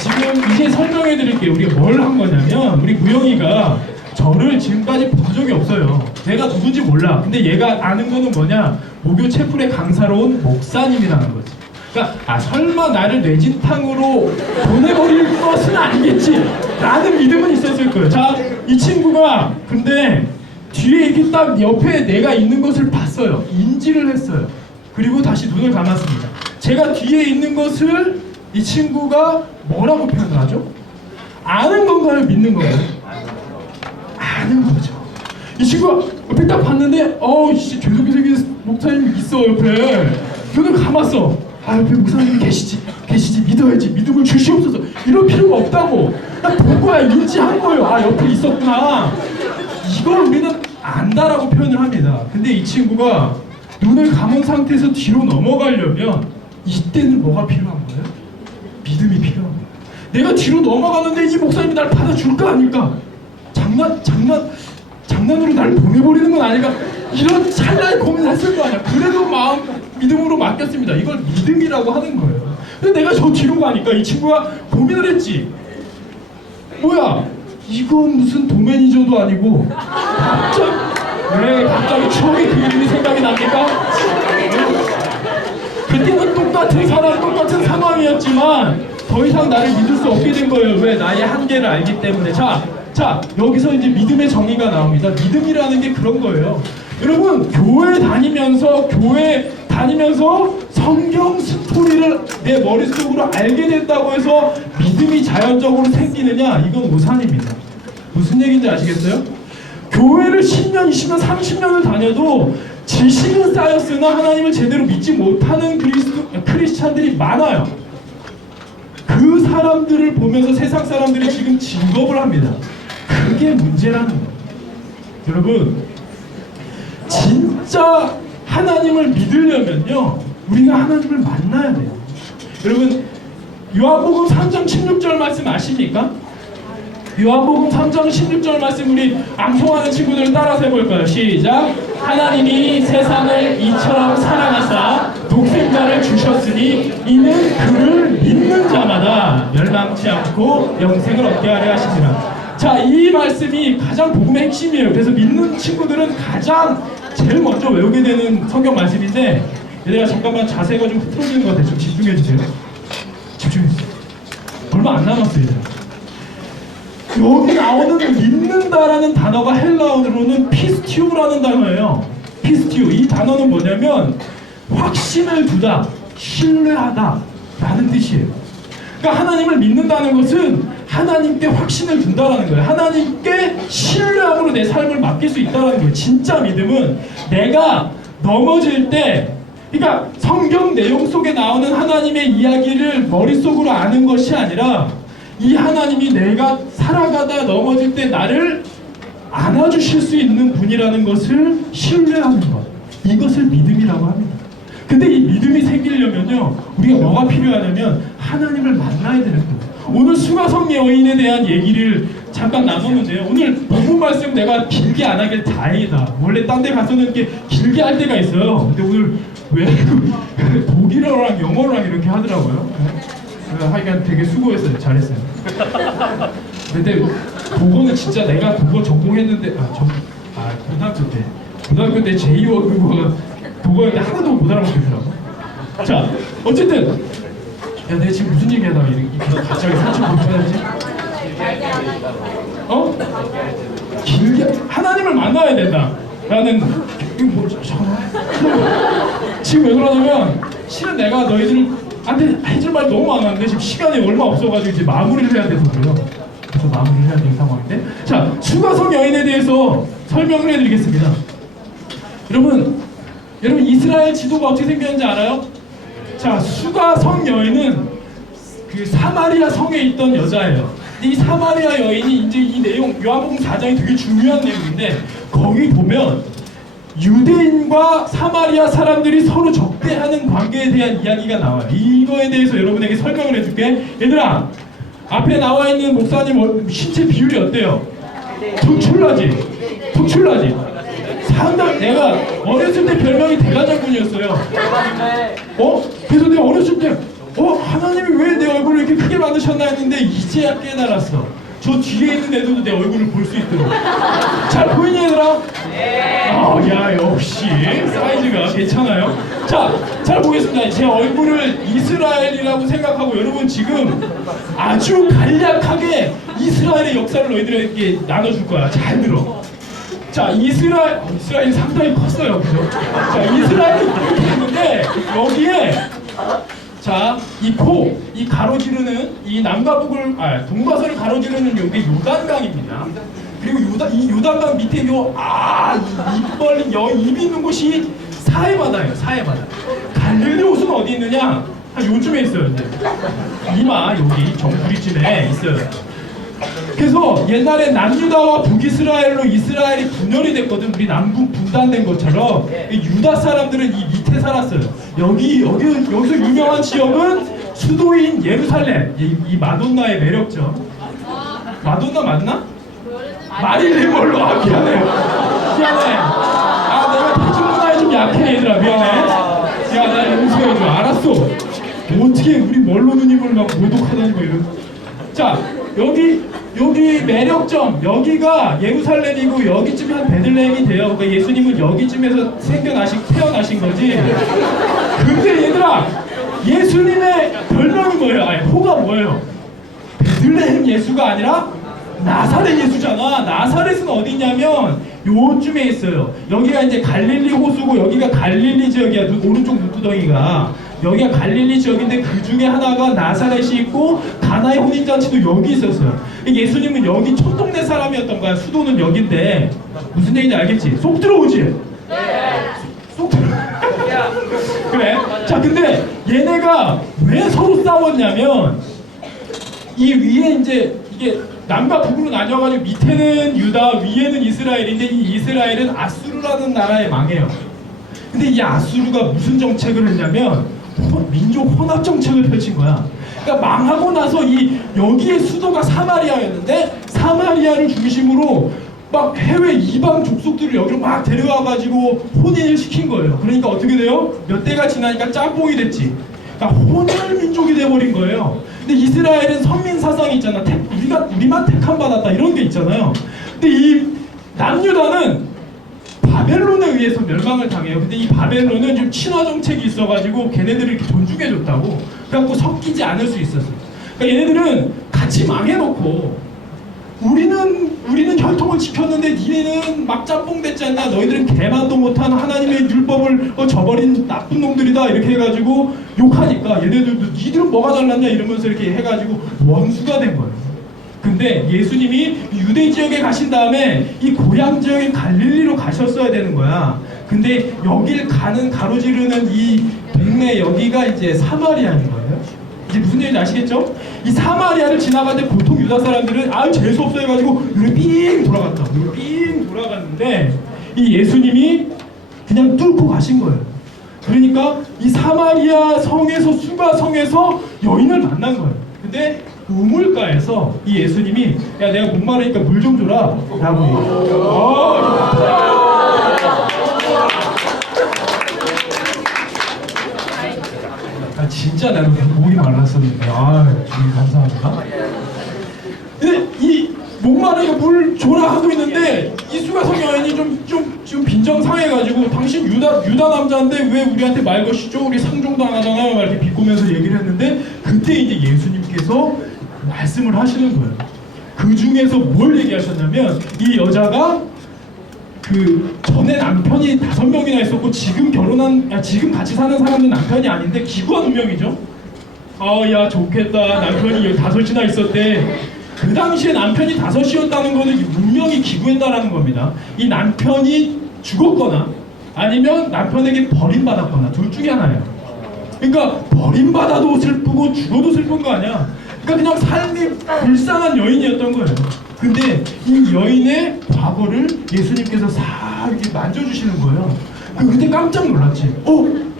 지금 이제 설명해 드릴게요. 우리가 뭘 한 거냐면, 우리 무영이가 저를 지금까지 본 적이 없어요. 내가 누군지 몰라. 근데 얘가 아는 거는 뭐냐? 모교 채플의 강사로 온 목사님이라는 거지. 그러니까 설마 나를 뇌진탕으로 보내버릴 것은 아니겠지 라는 믿음은 있었을 거예요. 자, 이 친구가 근데 뒤에 이렇게 딱 옆에 내가 있는 것을 봤어요. 인지를 했어요. 그리고 다시 눈을 감았습니다. 제가 뒤에 있는 것을 이 친구가 뭐라고 표현을 하죠? 아는 건가요? 믿는 건가요? 아는 거죠. 이 친구가 옆에 딱 봤는데 씨 죄송해 생긴 목사님 있어 옆에. 눈을 감았어. 옆에 목사님이 계시지 믿어야지, 믿음을 주시옵소서. 이럴 필요가 없다고. 그냥 본 거야, 인지한 거예요. 옆에 있었구나. 이걸 우리는 안다라고 표현을 합니다. 근데 이 친구가 눈을 감은 상태에서 뒤로 넘어가려면 이때는 뭐가 필요한 거예요? 믿음이 필요한 거예요. 내가 뒤로 넘어가는데 이 목사님이 날 받아줄까 아닐까? 장난으로 날 보내버리는 건 아닐까? 이런 찰나의 고민을 했을 거 아니야. 그래도 믿음으로 맡겼습니다. 이걸 믿음이라고 하는 거예요. 근데 내가 저 뒤로 가니까 이 친구가 고민을 했지. 뭐야? 이건 무슨 도매니저도 아니고 왜 갑자기 추억의 그 이름이 생각이 납니까? 그때는 똑같은 사람, 똑같은 상황이었지만 더 이상 나를 믿을 수 없게 된 거예요. 왜? 나의 한계를 알기 때문에. 자, 여기서 이제 믿음의 정의가 나옵니다. 믿음이라는 게 그런 거예요. 여러분, 교회 다니면서 성경 스토리를 내 머릿속으로 알게 된다고 해서 믿음이 자연적으로 생기느냐? 이건 우산입니다. 무슨 얘기인지 아시겠어요? 교회를 10년, 20년, 30년을 다녀도 지식은 쌓였으나 하나님을 제대로 믿지 못하는 크리스찬들이 많아요. 그 사람들을 보면서 세상 사람들이 지금 증거를 합니다. 그게 문제라는 거예요. 여러분, 진짜 하나님을 믿으려면요, 우리가 하나님을 만나야 돼요. 여러분, 요한복음 3장 16절 말씀 아십니까? 요한복음 3장 16절 말씀 우리 암송하는 친구들 따라서 해볼까요? 시작! 하나님이 세상을 이처럼 사랑하사 독생자를 주셨으니 이는 그를 믿는 자마다 멸망치 않고 영생을 얻게 하려 하시니라. 자, 이 말씀이 가장 복음의 핵심이에요. 그래서 믿는 친구들은 제일 먼저 외우게 되는 성경 말씀인데, 얘들아 잠깐만 자세가 좀 흐트러지는 것 같아요. 좀 집중해 주세요. 집중해 주세요. 얼마 안 남았어요. 얘들아. 여기 나오는 믿는다라는 단어가 헬라어로는 피스티오라는 단어예요. 피스티오. 이 단어는 뭐냐면 확신을 두다, 신뢰하다 라는 뜻이에요. 그러니까 하나님을 믿는다는 것은 하나님께 확신을 둔다라는 거예요. 하나님께 신뢰함으로 내 삶을 맡길 수 있다는 거예요. 진짜 믿음은 내가 넘어질 때, 그러니까 성경 내용 속에 나오는 하나님의 이야기를 머릿속으로 아는 것이 아니라 이 하나님이 내가 살아가다 넘어질 때 나를 안아주실 수 있는 분이라는 것을 신뢰하는 것, 이것을 믿음이라고 합니다. 근데 이 믿음이 생기려면요, 우리가 뭐가 필요하냐면 하나님을 만나야 되는 거예요. 오늘 수가성 여인에 대한 얘기를 잠깐 나눴는데요. 오늘 본문 말씀 내가 길게 안 하길 다행이다. 원래 딴 데 가서는 이렇게 길게 할 때가 있어요. 근데 오늘 왜 독일어랑 영어랑 이렇게 하더라고요. 하여간 되게 수고했어요. 잘했어요. 근데 독어는 진짜 내가 독어 전공했는데 고등학교 때 제2외국어가 독어였는데 하나도 못 알아먹겠더라고. 자, 어쨌든 야, 내가 지금 무슨 얘기하다가 이렇게 갑자기 산책 못 하지? 길게 하나님을 만나야 된다라는. 이거 뭐 잠깐만. 지금 왜 그러냐면 실은 내가 너희들한테 해줄 말이 너무 많았는데 지금 시간이 얼마 없어가지고 이제 마무리를 해야 돼서 그래요. 그래서 마무리를 해야 되는 상황인데, 자, 수가성 여인에 대해서 설명을 해드리겠습니다. 여러분 이스라엘 지도가 어떻게 생겼는지 알아요? 자, 수가성 여인은 그 사마리아 성에 있던 여자예요. 이 사마리아 여인이 이제 이 내용 요한복음 4장이 되게 중요한 내용인데 거기 보면 유대인과 사마리아 사람들이 서로 적대하는 관계에 대한 이야기가 나와요. 이거에 대해서 여러분에게 설명을 해줄게. 얘들아, 앞에 나와 있는 목사님 신체 비율이 어때요? 특출나지? 특출나지? 상당히 내가 어렸을 때 별명이 대가장군이었어요. 그래서 내가 어렸을 때 하나님이 왜 내 얼굴을 이렇게 크게 만드셨나 했는데 이제야 깨달았어. 저 뒤에 있는 애들도 내 얼굴을 볼 수 있도록. 잘 보이니 얘들아? 야 역시 사이즈가 괜찮아요. 자, 잘 보겠습니다. 제 얼굴을 이스라엘이라고 생각하고 여러분 지금 아주 간략하게 이스라엘의 역사를 너희들에게 나눠줄 거야. 잘 들어. 자, 이스라엘이 상당히 컸어요. 그죠? 자, 이스라엘이 이렇게 있는데 여기에 자, 이 가로지르는 이 남과 북을 동바서를 가로지르는 여기 요단강입니다. 그리고 이 요단강 밑에 입 벌린 입 있는 곳이 사해바다예요. 사해바다. 갈릴리 호수는 어디 있느냐? 한 요쯤에 있어요. 이제 이마 여기 정부리쯤에 있어요. 그래서 옛날에 남유다와 북이스라엘로 이스라엘이 분열이 됐거든. 우리 남북 분단된 것처럼 유다 사람들은 이 밑에 살았어요. 여기서 유명한 지역은 수도인 예루살렘. 이 마돈나의 매력점. 마돈나 맞나? 마릴린 멀로. 미안해. 내가 대중문화에 좀 약해 얘들아. 미안해. 나 용서해줘. 알았어. 어떻게 우리 멀로 누님을 막 모독하다니 뭐 이런. 자, 여기 매력점, 여기가 예루살렘이고 여기쯤이 한 베들레헴이 돼요. 그러니까 예수님은 여기쯤에서 태어나신 거지. 근데 얘들아, 예수님의 별명이 뭐예요? 호가 뭐예요? 베들레헴 예수가 아니라 나사렛 예수잖아. 나사렛은 어디 있냐면 요쯤에 있어요. 여기가 이제 갈릴리 호수고 여기가 갈릴리 지역이야. 오른쪽 눈두덩이가. 여기가 갈릴리 지역인데 그 중에 하나가 나사렛이 있고 가나의 혼인잔치도 여기 있었어요. 예수님은 여기 촌동네 사람이었던 거야. 수도는 여긴데 무슨 얘기인지 알겠지? 쏙 들어오지? 네. 쏙 들어. 그래. 자, 근데 얘네가 왜 서로 싸웠냐면 이 위에 이제 이게 남과 북으로 나뉘어가지고 밑에는 유다, 위에는 이스라엘인데 이 이스라엘은 아수르라는 나라에 망해요. 근데 이 아수르가 무슨 정책을 했냐면 민족 혼합 정책을 펼친 거야. 그러니까 망하고 나서 여기의 수도가 사마리아였는데 사마리아를 중심으로 막 해외 이방 족속들을 여기로 막 데려와가지고 혼인을 시킨 거예요. 그러니까 어떻게 돼요? 몇 대가 지나니까 짬뽕이 됐지. 그러니까 혼혈 민족이 돼버린 거예요. 근데 이스라엘은 선민 사상이 있잖아. 우리만 택함 받았다 이런 게 있잖아요. 근데 이 남유다는 바벨론에 의해서 멸망을 당해요. 근데 이 바벨론은 좀 친화 정책이 있어가지고 걔네들을 이렇게 존중해줬다고. 그래갖고 섞이지 않을 수 있었어요. 그러니까 얘네들은 같이 망해놓고 우리는 혈통을 지켰는데 니네는 막 짬뽕 됐지 않나? 너희들은 개만도 못한 하나님의 율법을 저버린 나쁜 놈들이다 이렇게 해가지고 욕하니까 얘네들도 니들은 뭐가 잘났냐 이러면서 이렇게 해가지고 원수가 된 거예요. 근데 예수님이 유대 지역에 가신 다음에 이 고향 지역인 갈릴리로 가셨어야 되는 거야. 근데 여길 가로지르는 이 동네 여기가 이제 사마리아인 거예요. 이제 무슨 얘기인지 아시겠죠? 이 사마리아를 지나갈 때 보통 유다 사람들은 재수 없어 해가지고 이렇게 삥 돌아갔다. 이렇게 삥 돌아갔는데 이 예수님이 그냥 뚫고 가신 거예요. 그러니까 이 사마리아 성에서 수가 성에서 여인을 만난 거예요. 근데 우물가에서 이 예수님이 내가 목마르니까 물 좀 줘라 라고 얘기해요. 진짜 나는 목이 말랐었는데 주님 감사합니다. 근데 이 목마르니까 물 줘라 하고 있는데 이 수가성 여인이 좀 빈정상해가지고 당신 유다 남자인데 왜 우리한테 말 것이죠? 우리 상종도 안 하잖아요. 막 이렇게 비꼬면서 얘기를 했는데 그때 이제 예수님께서 말씀을 하시는 거예요. 그 중에서 뭘 얘기하셨냐면 이 여자가 그 전에 남편이 5명이나 있었고 지금 같이 사는 사람은 남편이 아닌데 기구한 운명이죠. 야 좋겠다. 남편이 5이나 있었대. 그 당시에 남편이 5이었다는 거는 운명이 기구했다라는 겁니다. 이 남편이 죽었거나 아니면 남편에게 버림받았거나 둘 중에 하나예요. 그러니까 버림받아도 슬프고 죽어도 슬픈 거 아니야. 그러니까 그냥 삶이 불쌍한 여인이었던 거예요. 근데 이 여인의 과거를 예수님께서 싹 이렇게 만져주시는 거예요. 그때 깜짝 놀랐지.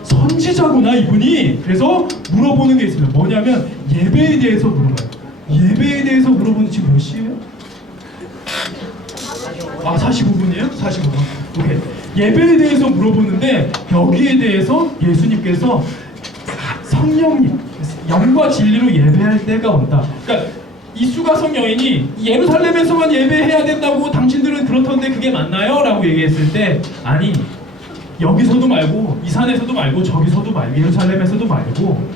선지자구나 이분이. 그래서 물어보는 게 있습니다. 뭐냐면 예배에 대해서 물어봐요. 예배에 대해서 물어보는 지금 몇 시예요? 45분이에요? 45분. 오케이. 예배에 대해서 물어보는데 여기에 대해서 예수님께서 성령님, 영과 진리로 예배할 때가 온다. 그러니까 이 수가성 여인이 예루살렘에서만 예배해야 된다고 당신들은 그렇던데 그게 맞나요? 라고 얘기했을 때 아니, 여기서도 말고 이 산에서도 말고 저기서도 말고 예루살렘에서도 말고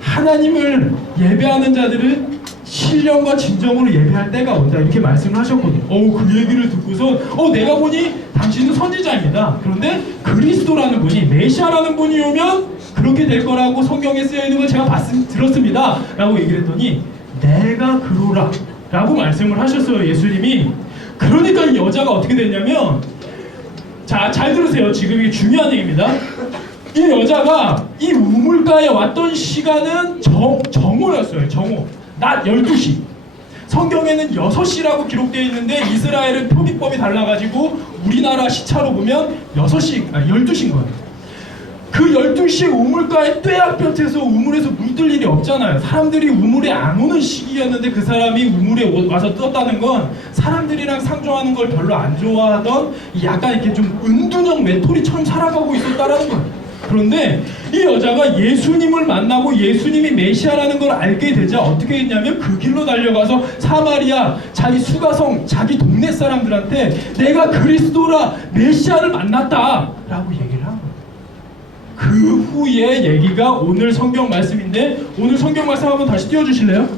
하나님을 예배하는 자들은 신령과 진정으로 예배할 때가 온다 이렇게 말씀을 하셨거든요. 그 얘기를 듣고서 내가 보니 당신은 선지자입니다. 그런데 그리스도라는 분이 메시아라는 분이 오면 그렇게 될 거라고 성경에 쓰여 있는 걸 제가 들었습니다 라고 얘기를 했더니 내가 그로라 라고 말씀을 하셨어요. 예수님이. 그러니까 이 여자가 어떻게 됐냐면, 자, 잘 들으세요. 지금 이게 중요한 얘기입니다. 이 여자가 이 우물가에 왔던 시간은 정오였어요. 정오. 낮 12시. 성경에는 6시라고 기록되어 있는데 이스라엘은 표기법이 달라가지고 우리나라 시차로 보면 12시인 거예요. 그 12시에 우물가에 떼약볕에서 우물에서 물 뜰 일이 없잖아요. 사람들이 우물에 안 오는 시기였는데 그 사람이 우물에 와서 떴다는 건 사람들이랑 상종하는 걸 별로 안 좋아하던 약간 이렇게 좀 은둔형 외톨이처럼 살아가고 있었다라는 거예요. 그런데 이 여자가 예수님을 만나고 예수님이 메시아라는 걸 알게 되자 어떻게 했냐면 그 길로 달려가서 사마리아 자기 수가성 자기 동네 사람들한테 내가 그리스도라 메시아를 만났다 라고 얘기를 한 거예요. 그 후의 얘기가 오늘 성경 말씀인데 오늘 성경 말씀 한번 다시 띄워주실래요?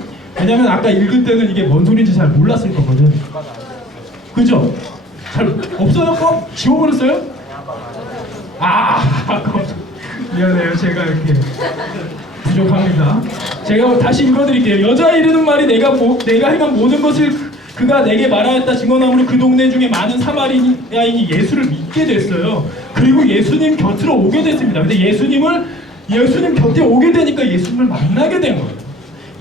왜냐면 아까 읽을 때는 이게 뭔 소리인지 잘 몰랐을 거거든. 그죠? 잘 없어요? 지워버렸어요? 미안해요. 제가 이렇게 부족합니다. 제가 다시 읽어드릴게요. 여자의 이르는 말이 내가 행한 모든 것을 그가 내게 말하였다 증언함으로 그 동네 중에 많은 사마리아인이 예수를 믿게 됐어요. 그리고 예수님 곁으로 오게 됐습니다. 근데 예수님 곁에 오게 되니까 예수님을 만나게 된 거예요.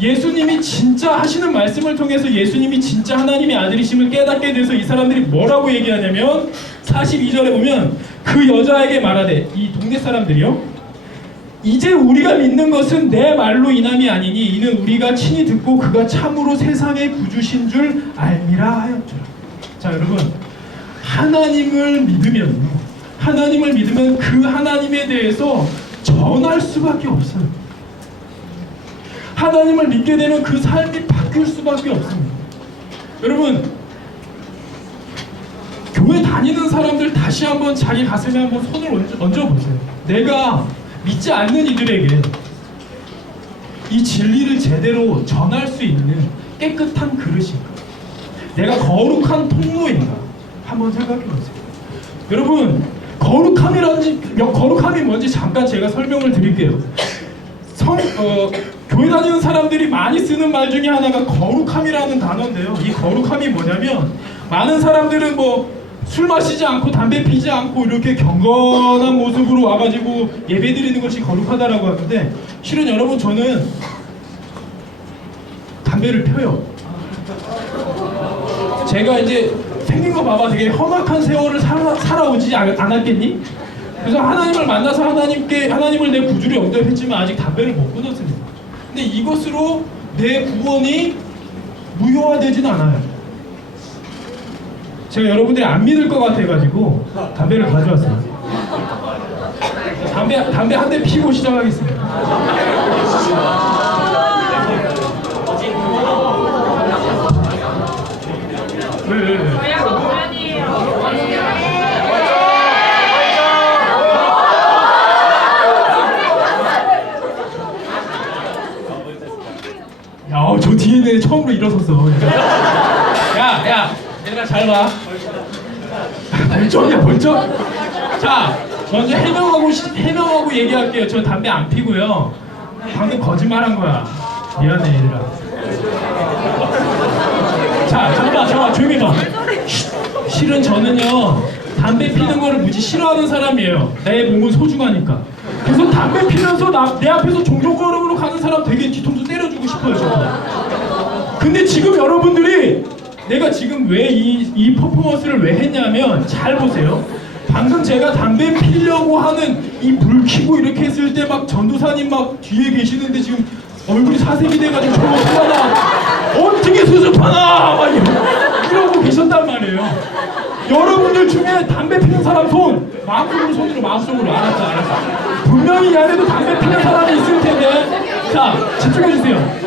예수님이 진짜 하시는 말씀을 통해서 예수님이 진짜 하나님의 아들이심을 깨닫게 돼서 이 사람들이 뭐라고 얘기하냐면 42절에 보면 그 여자에게 말하되 이 동네 사람들이요 이제 우리가 믿는 것은 내 말로 인함이 아니니 이는 우리가 친히 듣고 그가 참으로 세상의 구주신 줄 알미라 하였더라. 자 여러분 하나님을 믿으면 그 하나님에 대해서 전할 수밖에 없어요. 하나님을 믿게 되면 그 삶이 바뀔 수밖에 없습니다. 여러분 교회 다니는 사람들 다시 한번 자기 가슴에 한번 손을 얹어보세요. 내가 믿지 않는 이들에게 이 진리를 제대로 전할 수 있는 깨끗한 그릇인가? 내가 거룩한 통로인가? 한번 생각해보세요. 여러분 거룩함이 뭔지 잠깐 제가 설명을 드릴게요. 교회 다니는 사람들이 많이 쓰는 말 중에 하나가 거룩함이라는 단어인데요. 이 거룩함이 뭐냐면 많은 사람들은 술 마시지 않고 담배 피지 않고 이렇게 경건한 모습으로 와가지고 예배드리는 것이 거룩하다라고 하는데 실은 여러분 저는 담배를 펴요. 제가 이제 생긴 거 봐봐 되게 험악한 세월을 살아오지 않았겠니? 그래서 하나님을 만나서 하나님을 내 구주로 영접했지만 아직 담배를 못 끊었습니다. 근데 이것으로 내 구원이 무효화되진 않아요. 제가 여러분들이 안 믿을 것 같아가지고 담배를 가져왔어요. 담배 한 대 피고 시작하겠습니다. 왜? 저 뒤에 처음으로 일어섰어. 야, 얘들아 잘 봐. 벌쩍이야. 자, 먼저 해명하고 얘기할게요. 저 담배 안 피고요. 방금 거짓말한 거야. 미안해 얘들아. 자, 잠깐만 조용히 봐. 실은 저는요 담배 피는 거를 무지 싫어하는 사람이에요. 내 몸은 소중하니까. 그래서 담배 피면서 내 앞에서 종종걸음으로 가는 사람 되게 뒤통수 때려주고 싶어요. 저는. 근데 지금 여러분들이 내가 지금 왜 이 퍼포먼스를 왜 했냐면 잘 보세요. 방금 제가 담배 피려고 하는 이 불 켜고 이렇게 했을 때 막 전도사님 막 뒤에 계시는데 지금 얼굴이 사색이 돼가지고 저거 하나 어떻게 수습하나 막 이러고 계셨단 말이에요. 여러분들 중에 담배 피는 사람 손 마음속으로 알았어. 분명히 이 안에도 담배 피는 사람이 있을 텐데 자 집중해주세요.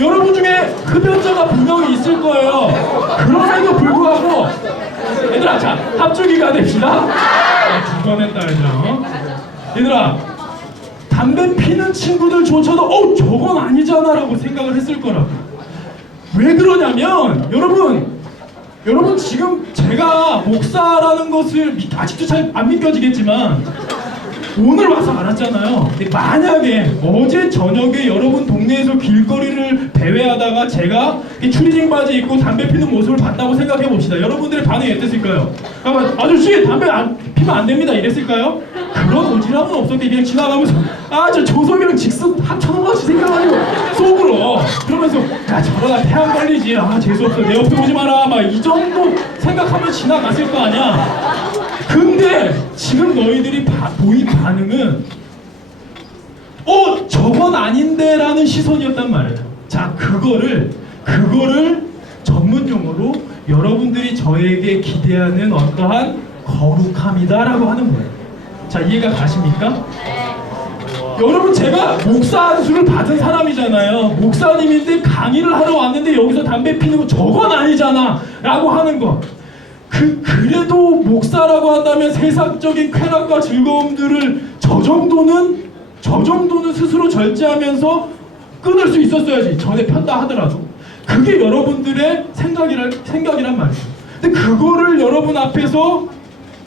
여러분 중에 흡연자가 분명히 있을 거예요. 그럼에도 불구하고 얘들아 자 합주기가 됩시다. 두 번 했다 얘들아. 얘들아 담배 피는 친구들조차도 저건 아니잖아 라고 생각을 했을 거라고. 왜 그러냐면 여러분 지금 제가 목사라는 것을 아직도 잘 안 믿겨지겠지만 오늘 와서 알았잖아요. 근데 만약에 어제 저녁에 여러분 동네에서 길거리를 배회하다가 제가 이 추리닝 바지 입고 담배 피는 모습을 봤다고 생각해 봅시다. 여러분들의 반응이 어땠을까요? 아저씨 담배 피면 안 됩니다 이랬을까요? 그런 오지랖은 없었게 그냥 지나가면서 저 조석이랑 직수 합쳐놓은 것이 생겨가지고 속으로 그러면서 야 저러다 폐암 걸리지 재수없어 내 옆에 오지 마라 막 이 정도 생각하면 지나갔을 거 아니야. 근데 지금 너희들이 보인 반응은 저건 아닌데 라는 시선이었단 말이에요. 자 그거를 전문 용어로 여러분들이 저에게 기대하는 어떠한 거룩함이다 라고 하는 거예요. 자 이해가 가십니까? 여러분 제가 목사 안수를 받은 사람이잖아요. 목사님인데 강의를 하러 왔는데 여기서 담배 피는 거 저건 아니잖아 라고 하는 거. 그래도 목사라고 한다면 세상적인 쾌락과 즐거움들을 저 정도는 스스로 절제하면서 끊을 수 있었어야지. 전에 폈다 하더라도 그게 여러분들의 생각이란 말이에요. 근데 그거를 여러분 앞에서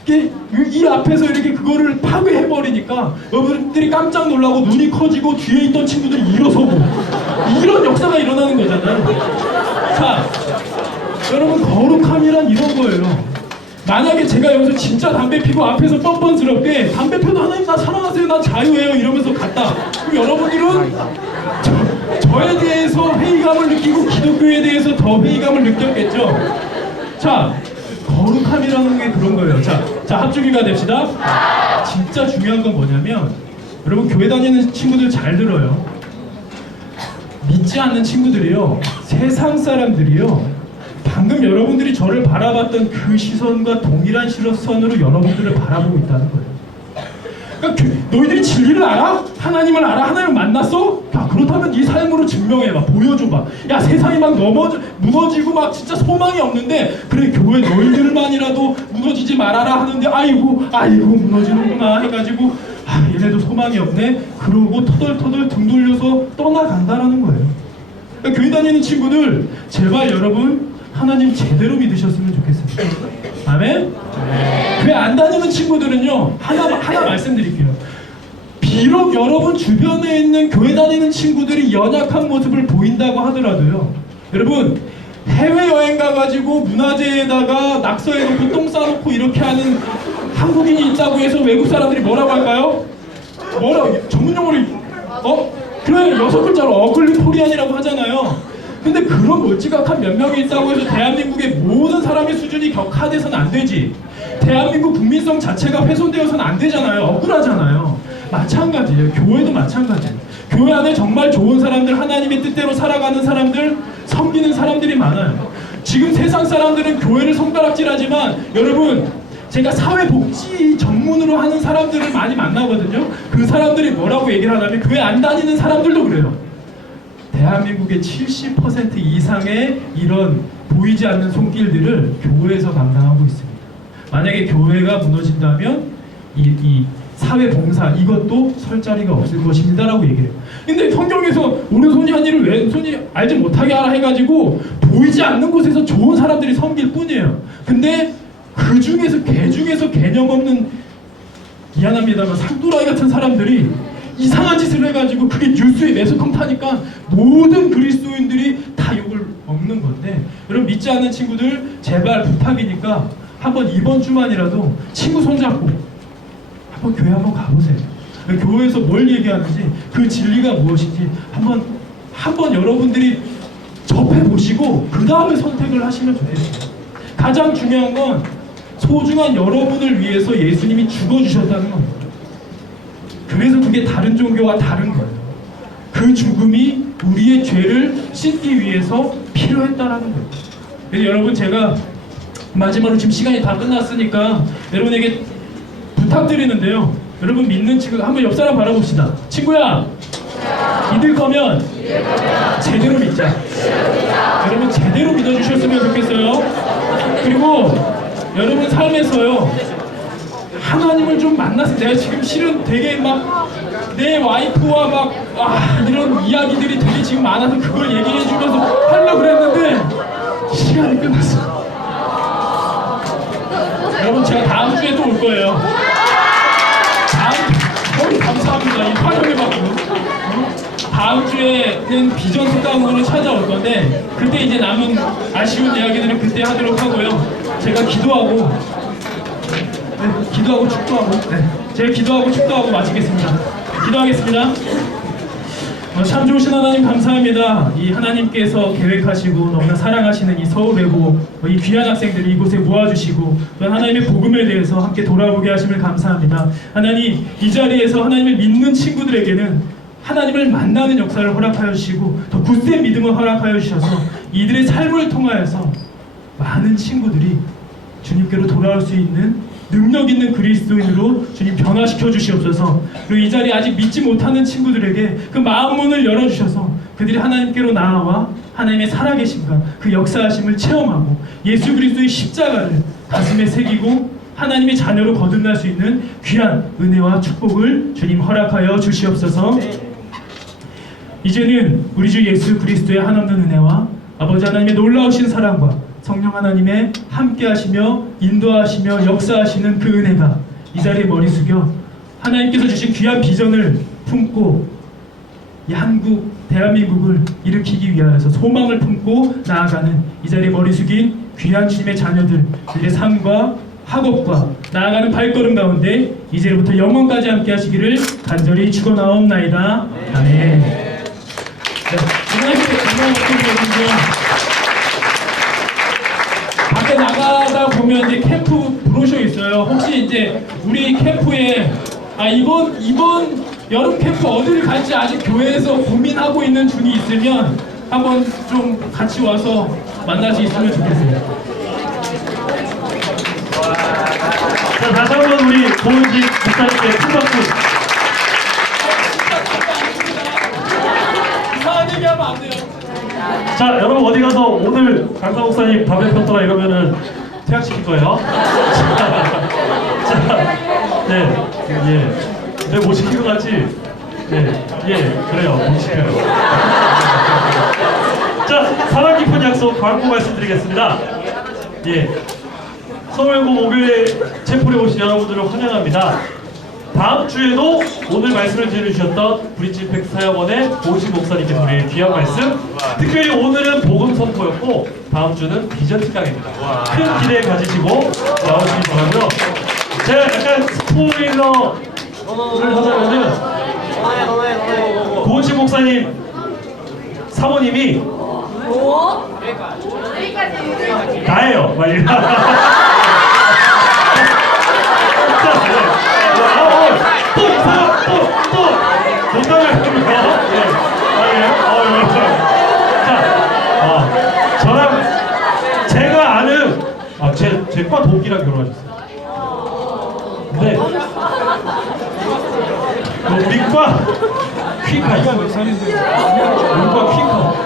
이 앞에서 이렇게 그거를 파괴해버리니까 여러분들이 깜짝 놀라고 눈이 커지고 뒤에 있던 친구들이 일어서고 이런 역사가 일어나는 거잖아요. 자 여러분 거룩함이란 이런 거예요. 만약에 제가 여기서 진짜 담배 피고 앞에서 뻔뻔스럽게 담배 펴도 하나님 나 사랑하세요 나 자유해요 이러면서 갔다. 그럼 여러분들은 저에 대해서 회의감을 느끼고 기독교에 대해서 더 회의감을 느꼈겠죠. 자 거룩함이라는 게 그런 거예요. 자 합주기가 됩시다. 진짜 중요한 건 뭐냐면 여러분 교회 다니는 친구들 잘 들어요. 믿지 않는 친구들이요 세상 사람들이요 방금 여러분들이 저를 바라봤던 그 시선과 동일한 시선으로 여러분들을 바라보고 있다는 거예요. 그러니까 너희들이 진리를 알아? 하나님을 알아? 하나님을 만났어? 야 그렇다면 네 삶으로 증명해봐. 보여줘봐. 야 세상이 막 무너지고 막 진짜 소망이 없는데 그래 교회 너희들만이라도 무너지지 말아라 하는데 아이고 무너지는구나 해가지고 얘네도 소망이 없네 그러고 터덜터덜 등 돌려서 떠나간다라는 거예요. 그러니까 교회 다니는 친구들 제발 여러분 하나님 제대로 믿으셨으면 좋겠어요. 아멘? 교회 안 다니는 친구들은요 하나 말씀드릴게요. 비록 여러분 주변에 있는 교회 다니는 친구들이 연약한 모습을 보인다고 하더라도요 여러분 해외여행 가가지고 문화재에다가 낙서해놓고 똥 싸놓고 이렇게 하는 한국인이 있다고 해서 외국 사람들이 뭐라고 할까요? 전문용어로 그래 6글자로 어글리 코리안이라고 하잖아요. 근데 그런 멀찌감한 몇 명이 있다고 해서 대한민국의 모든 사람의 수준이 격하돼서는 안 되지. 대한민국 국민성 자체가 훼손되어서는 안 되잖아요. 억울하잖아요. 마찬가지예요. 교회도 마찬가지예요. 교회 안에 정말 좋은 사람들, 하나님의 뜻대로 살아가는 사람들, 섬기는 사람들이 많아요. 지금 세상 사람들은 교회를 손가락질하지만 여러분 제가 사회복지 전문으로 하는 사람들을 많이 만나거든요. 그 사람들이 뭐라고 얘기를 하냐면 교회 안 다니는 사람들도 그래요. 대한민국의 70% 이상의 이런 보이지 않는 손길들을 교회에서 감당하고 있습니다. 만약에 교회가 무너진다면 이 사회봉사 이것도 설 자리가 없을 것입니다 라고 얘기해요. 근데 성경에서 오른손이 한 일을 왼손이 알지 못하게 하라 해가지고 보이지 않는 곳에서 좋은 사람들이 섬길 뿐이에요. 근데 그 중에서 개념 없는 미안합니다만 상뚜라이 같은 사람들이 이상한 짓을 해가지고 그게 뉴스에 매스컴 타니까 모든 그리스도인들이 다 욕을 먹는 건데 여러분 믿지 않는 친구들 제발 부탁이니까 한번 이번 주만이라도 친구 손잡고 한번 교회 한번 가보세요. 교회에서 뭘 얘기하는지 그 진리가 무엇인지 한번 여러분들이 접해보시고 그 다음에 선택을 하시면 좋겠어요. 가장 중요한 건 소중한 여러분을 위해서 예수님이 죽어주셨다는 겁니다. 그래서 그게 다른 종교와 다른 거예요. 그 죽음이 우리의 죄를 씻기 위해서 필요했다라는 거예요. 그래서 여러분, 제가 마지막으로 지금 시간이 다 끝났으니까 여러분에게 부탁드리는데요. 여러분 믿는 친구 한번 옆 사람 바라봅시다. 친구야, 믿을 거면 제대로 믿자. 여러분 제대로 믿어주셨으면 좋겠어요. 그리고 여러분 삶에서요, 하나님을 좀 만났어요. 내가 지금 실은 되게 막 내 와이프와 막 이런 이야기들이 되게 지금 많아서 그걸 얘기해 주면서 하려고 그랬는데 시간이 끝났어. 여러분 제가 다음 주에 또 올 거예요. 감사합니다. 이 환영을 받고. 다음 주에는 비전 특강으로 찾아올 건데 그때 이제 남은 아쉬운 이야기들은 그때 하도록 하고요. 제가 기도하고 축도하고 제가 기도하고 축도하고 마치겠습니다. 기도하겠습니다. 참 좋으신 하나님 감사합니다. 이 하나님께서 계획하시고 너무나 사랑하시는 이 서울외고 이 귀한 학생들이 이곳에 모아주시고 또 하나님의 복음에 대해서 함께 돌아보게 하심을 감사합니다. 하나님, 이 자리에서 하나님을 믿는 친구들에게는 하나님을 만나는 역사를 허락하여 주시고 더 굳센 믿음을 허락하여 주셔서 이들의 삶을 통하여서 많은 친구들이 주님께로 돌아올 수 있는 능력 있는 그리스도인으로 주님 변화시켜 주시옵소서. 그리고 이 자리에 아직 믿지 못하는 친구들에게 그 마음 문을 열어주셔서 그들이 하나님께로 나아와 하나님의 살아계심과 그 역사하심을 체험하고 예수 그리스도의 십자가를 가슴에 새기고 하나님의 자녀로 거듭날 수 있는 귀한 은혜와 축복을 주님 허락하여 주시옵소서. 이제는 우리 주 예수 그리스도의 한없는 은혜와 아버지 하나님의 놀라우신 사랑과 성령 하나님의 함께하시며 인도하시며 역사하시는 그 은혜가 이 자리에 머리 숙여 하나님께서 주신 귀한 비전을 품고 이 한국, 대한민국을 일으키기 위하여서 소망을 품고 나아가는 이 자리에 머리 숙인 귀한 주님의 자녀들, 그들의 삶과 학업과 나아가는 발걸음 가운데 이제부터 영원까지 함께 하시기를 간절히 축원하옵나이다. 아멘. 밖에 나가다 보면 이제 캠프 브로셔 있어요. 혹시 이제 우리 캠프에 이번 여름 캠프 어디를 갈지 아직 교회에서 고민하고 있는 중이 있으면 한번 좀 같이 와서 만날 수 있으면 좋겠어요. 자, 다시 한번 우리 고은지 목사님께 큰 박수. 이상한 얘기하면 안 돼요. 자, 여러분 어디 가서 오늘 강사 목사님 담배 폈더라 이러면은 퇴학시킬 거예요. 자, 네, 예. 내가 못 시킨 것 같지? 네, 예, 그래요. 못 시켜요. 자, 사랑 깊은 약속 광고 말씀드리겠습니다. 예. 서울고 목요일에 체포에 오신 여러분들을 환영합니다. 다음 주에도 오늘 말씀을 들으셨던 브릿지 임팩트 사역원의 고우신 목사님께서 우리의 귀한 말씀, 특별히 오늘은 복음 선포였고 다음 주는 비전 특강입니다. 큰 기대 가지시고 나오시기 바라고요. 제가 약간 스포일러를 하자면은 고우신 목사님 사모님이 나예요. 막 이런. 또 농담을 하고요. 자, 저랑 제가 아는 제과 동기랑 결혼하셨어요. 근데 우리과 퀴카 있어요. 몇 살인데? 우리과 퀴카.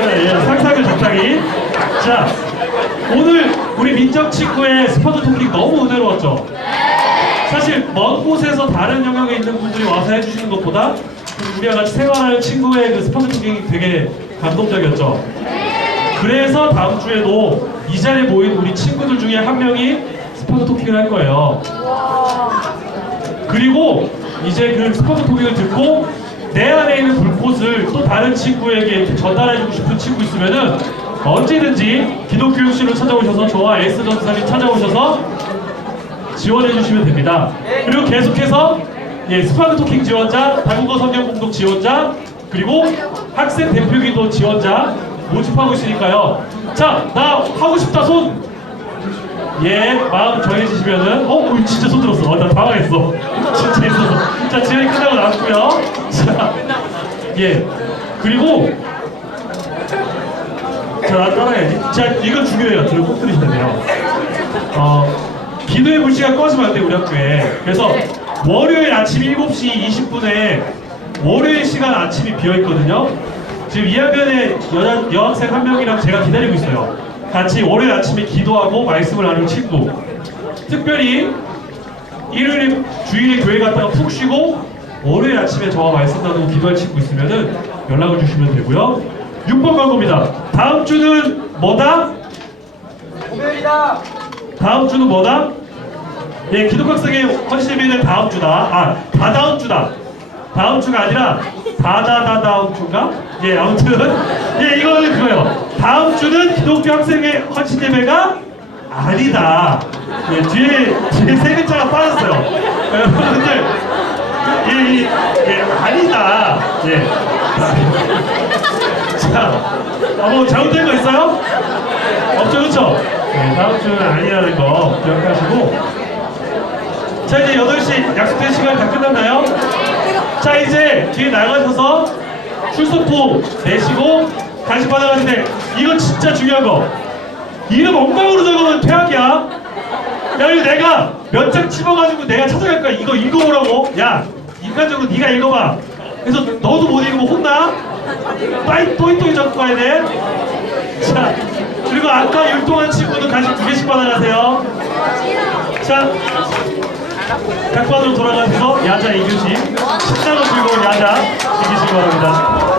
예, 상상을 적당히. 자, 오늘 우리 민정 친구의 스포츠 토킹 너무 은혜로웠죠? 사실 먼 곳에서 다른 영역에 있는 분들이 와서 해주시는 것보다 우리와 같이 생활하는 친구의 그 스포츠 토킹이 되게 감동적이었죠? 그래서 다음 주에도 이 자리에 모인 우리 친구들 중에 한 명이 스포츠 토킹을 할 거예요. 그리고 이제 그 스포츠 토킹을 듣고 내 안에 있는 불꽃을 또 다른 친구에게 전달해주고 싶은 친구 있으면은 언제든지 기독교육실로 찾아오셔서 저와 에스 전사님 찾아오셔서 지원해 주시면 됩니다. 그리고 계속해서 예, 스파크 토킹 지원자, 다국어 성경 공동 지원자, 그리고 학생 대표기도 지원자 모집하고 있으니까요. 자, 나 하고 싶다 손. 예, 마음 정해지시면은 진짜 손 들었어. 나 당황했어. 진짜 있어서. 자, 지원이 끝나고 나왔고요. 자, 예, 그리고 자, 나 따라해야지. 자, 이건 중요해요. 들을 꼭 들으셔야 돼요. 기도의 불씨가 꺼지면 안 돼, 우리 학교에. 그래서 월요일 아침 7시 20분에 월요일 시간 아침이 비어있거든요. 지금 2학년에 여학생 한 명이랑 제가 기다리고 있어요. 같이 월요일 아침에 기도하고 말씀을 나눌 친구. 특별히 일요일에 주일에 교회 갔다가 푹 쉬고 월요일 아침에 저와 말씀 나누고 기도할 친구 있으면은 연락을 주시면 되고요. 6번 광고입니다. 다음 주는 뭐다? 목요일이다. 다음 주는 뭐다? 예, 기독학생의 헌신예배는 다음 주다. 다다음 주다. 다음 주가 아니라 다다다다음 주인가? 예, 아무튼 예, 이거는 그거예요. 다음 주는 기독교 학생의 헌신예배가 아니다. 예, 뒤에 세 글자가 빠졌어요. 여러분들 예, 아니다. 예. 자, 뭐 잘못된 거 있어요? 없죠, 그렇죠? 네, 다음 주는 아니라는 거 기억하시고. 자, 이제 8시 약속된 시간 다 끝났나요? 자, 이제 뒤에 나가셔서 출석부 내시고 간식 받아가는데 이거 진짜 중요한 거. 이름 엉망으로 적으면 퇴학이야. 야, 이거 내가 몇 장 집어가지고 내가 찾아갈 거야. 이거 읽어보라고. 야, 인간적으로 네가 읽어봐. 그래서 너도 못 읽으면 혼나. 또이 적고 가야 돼. 자, 그리고 아까 율동한 친구도 간식 2개씩 받아가세요. 자, 각 반으로 돌아가셔서 야자 2교시, 신나고 즐거운 야자 이기시기 바랍니다.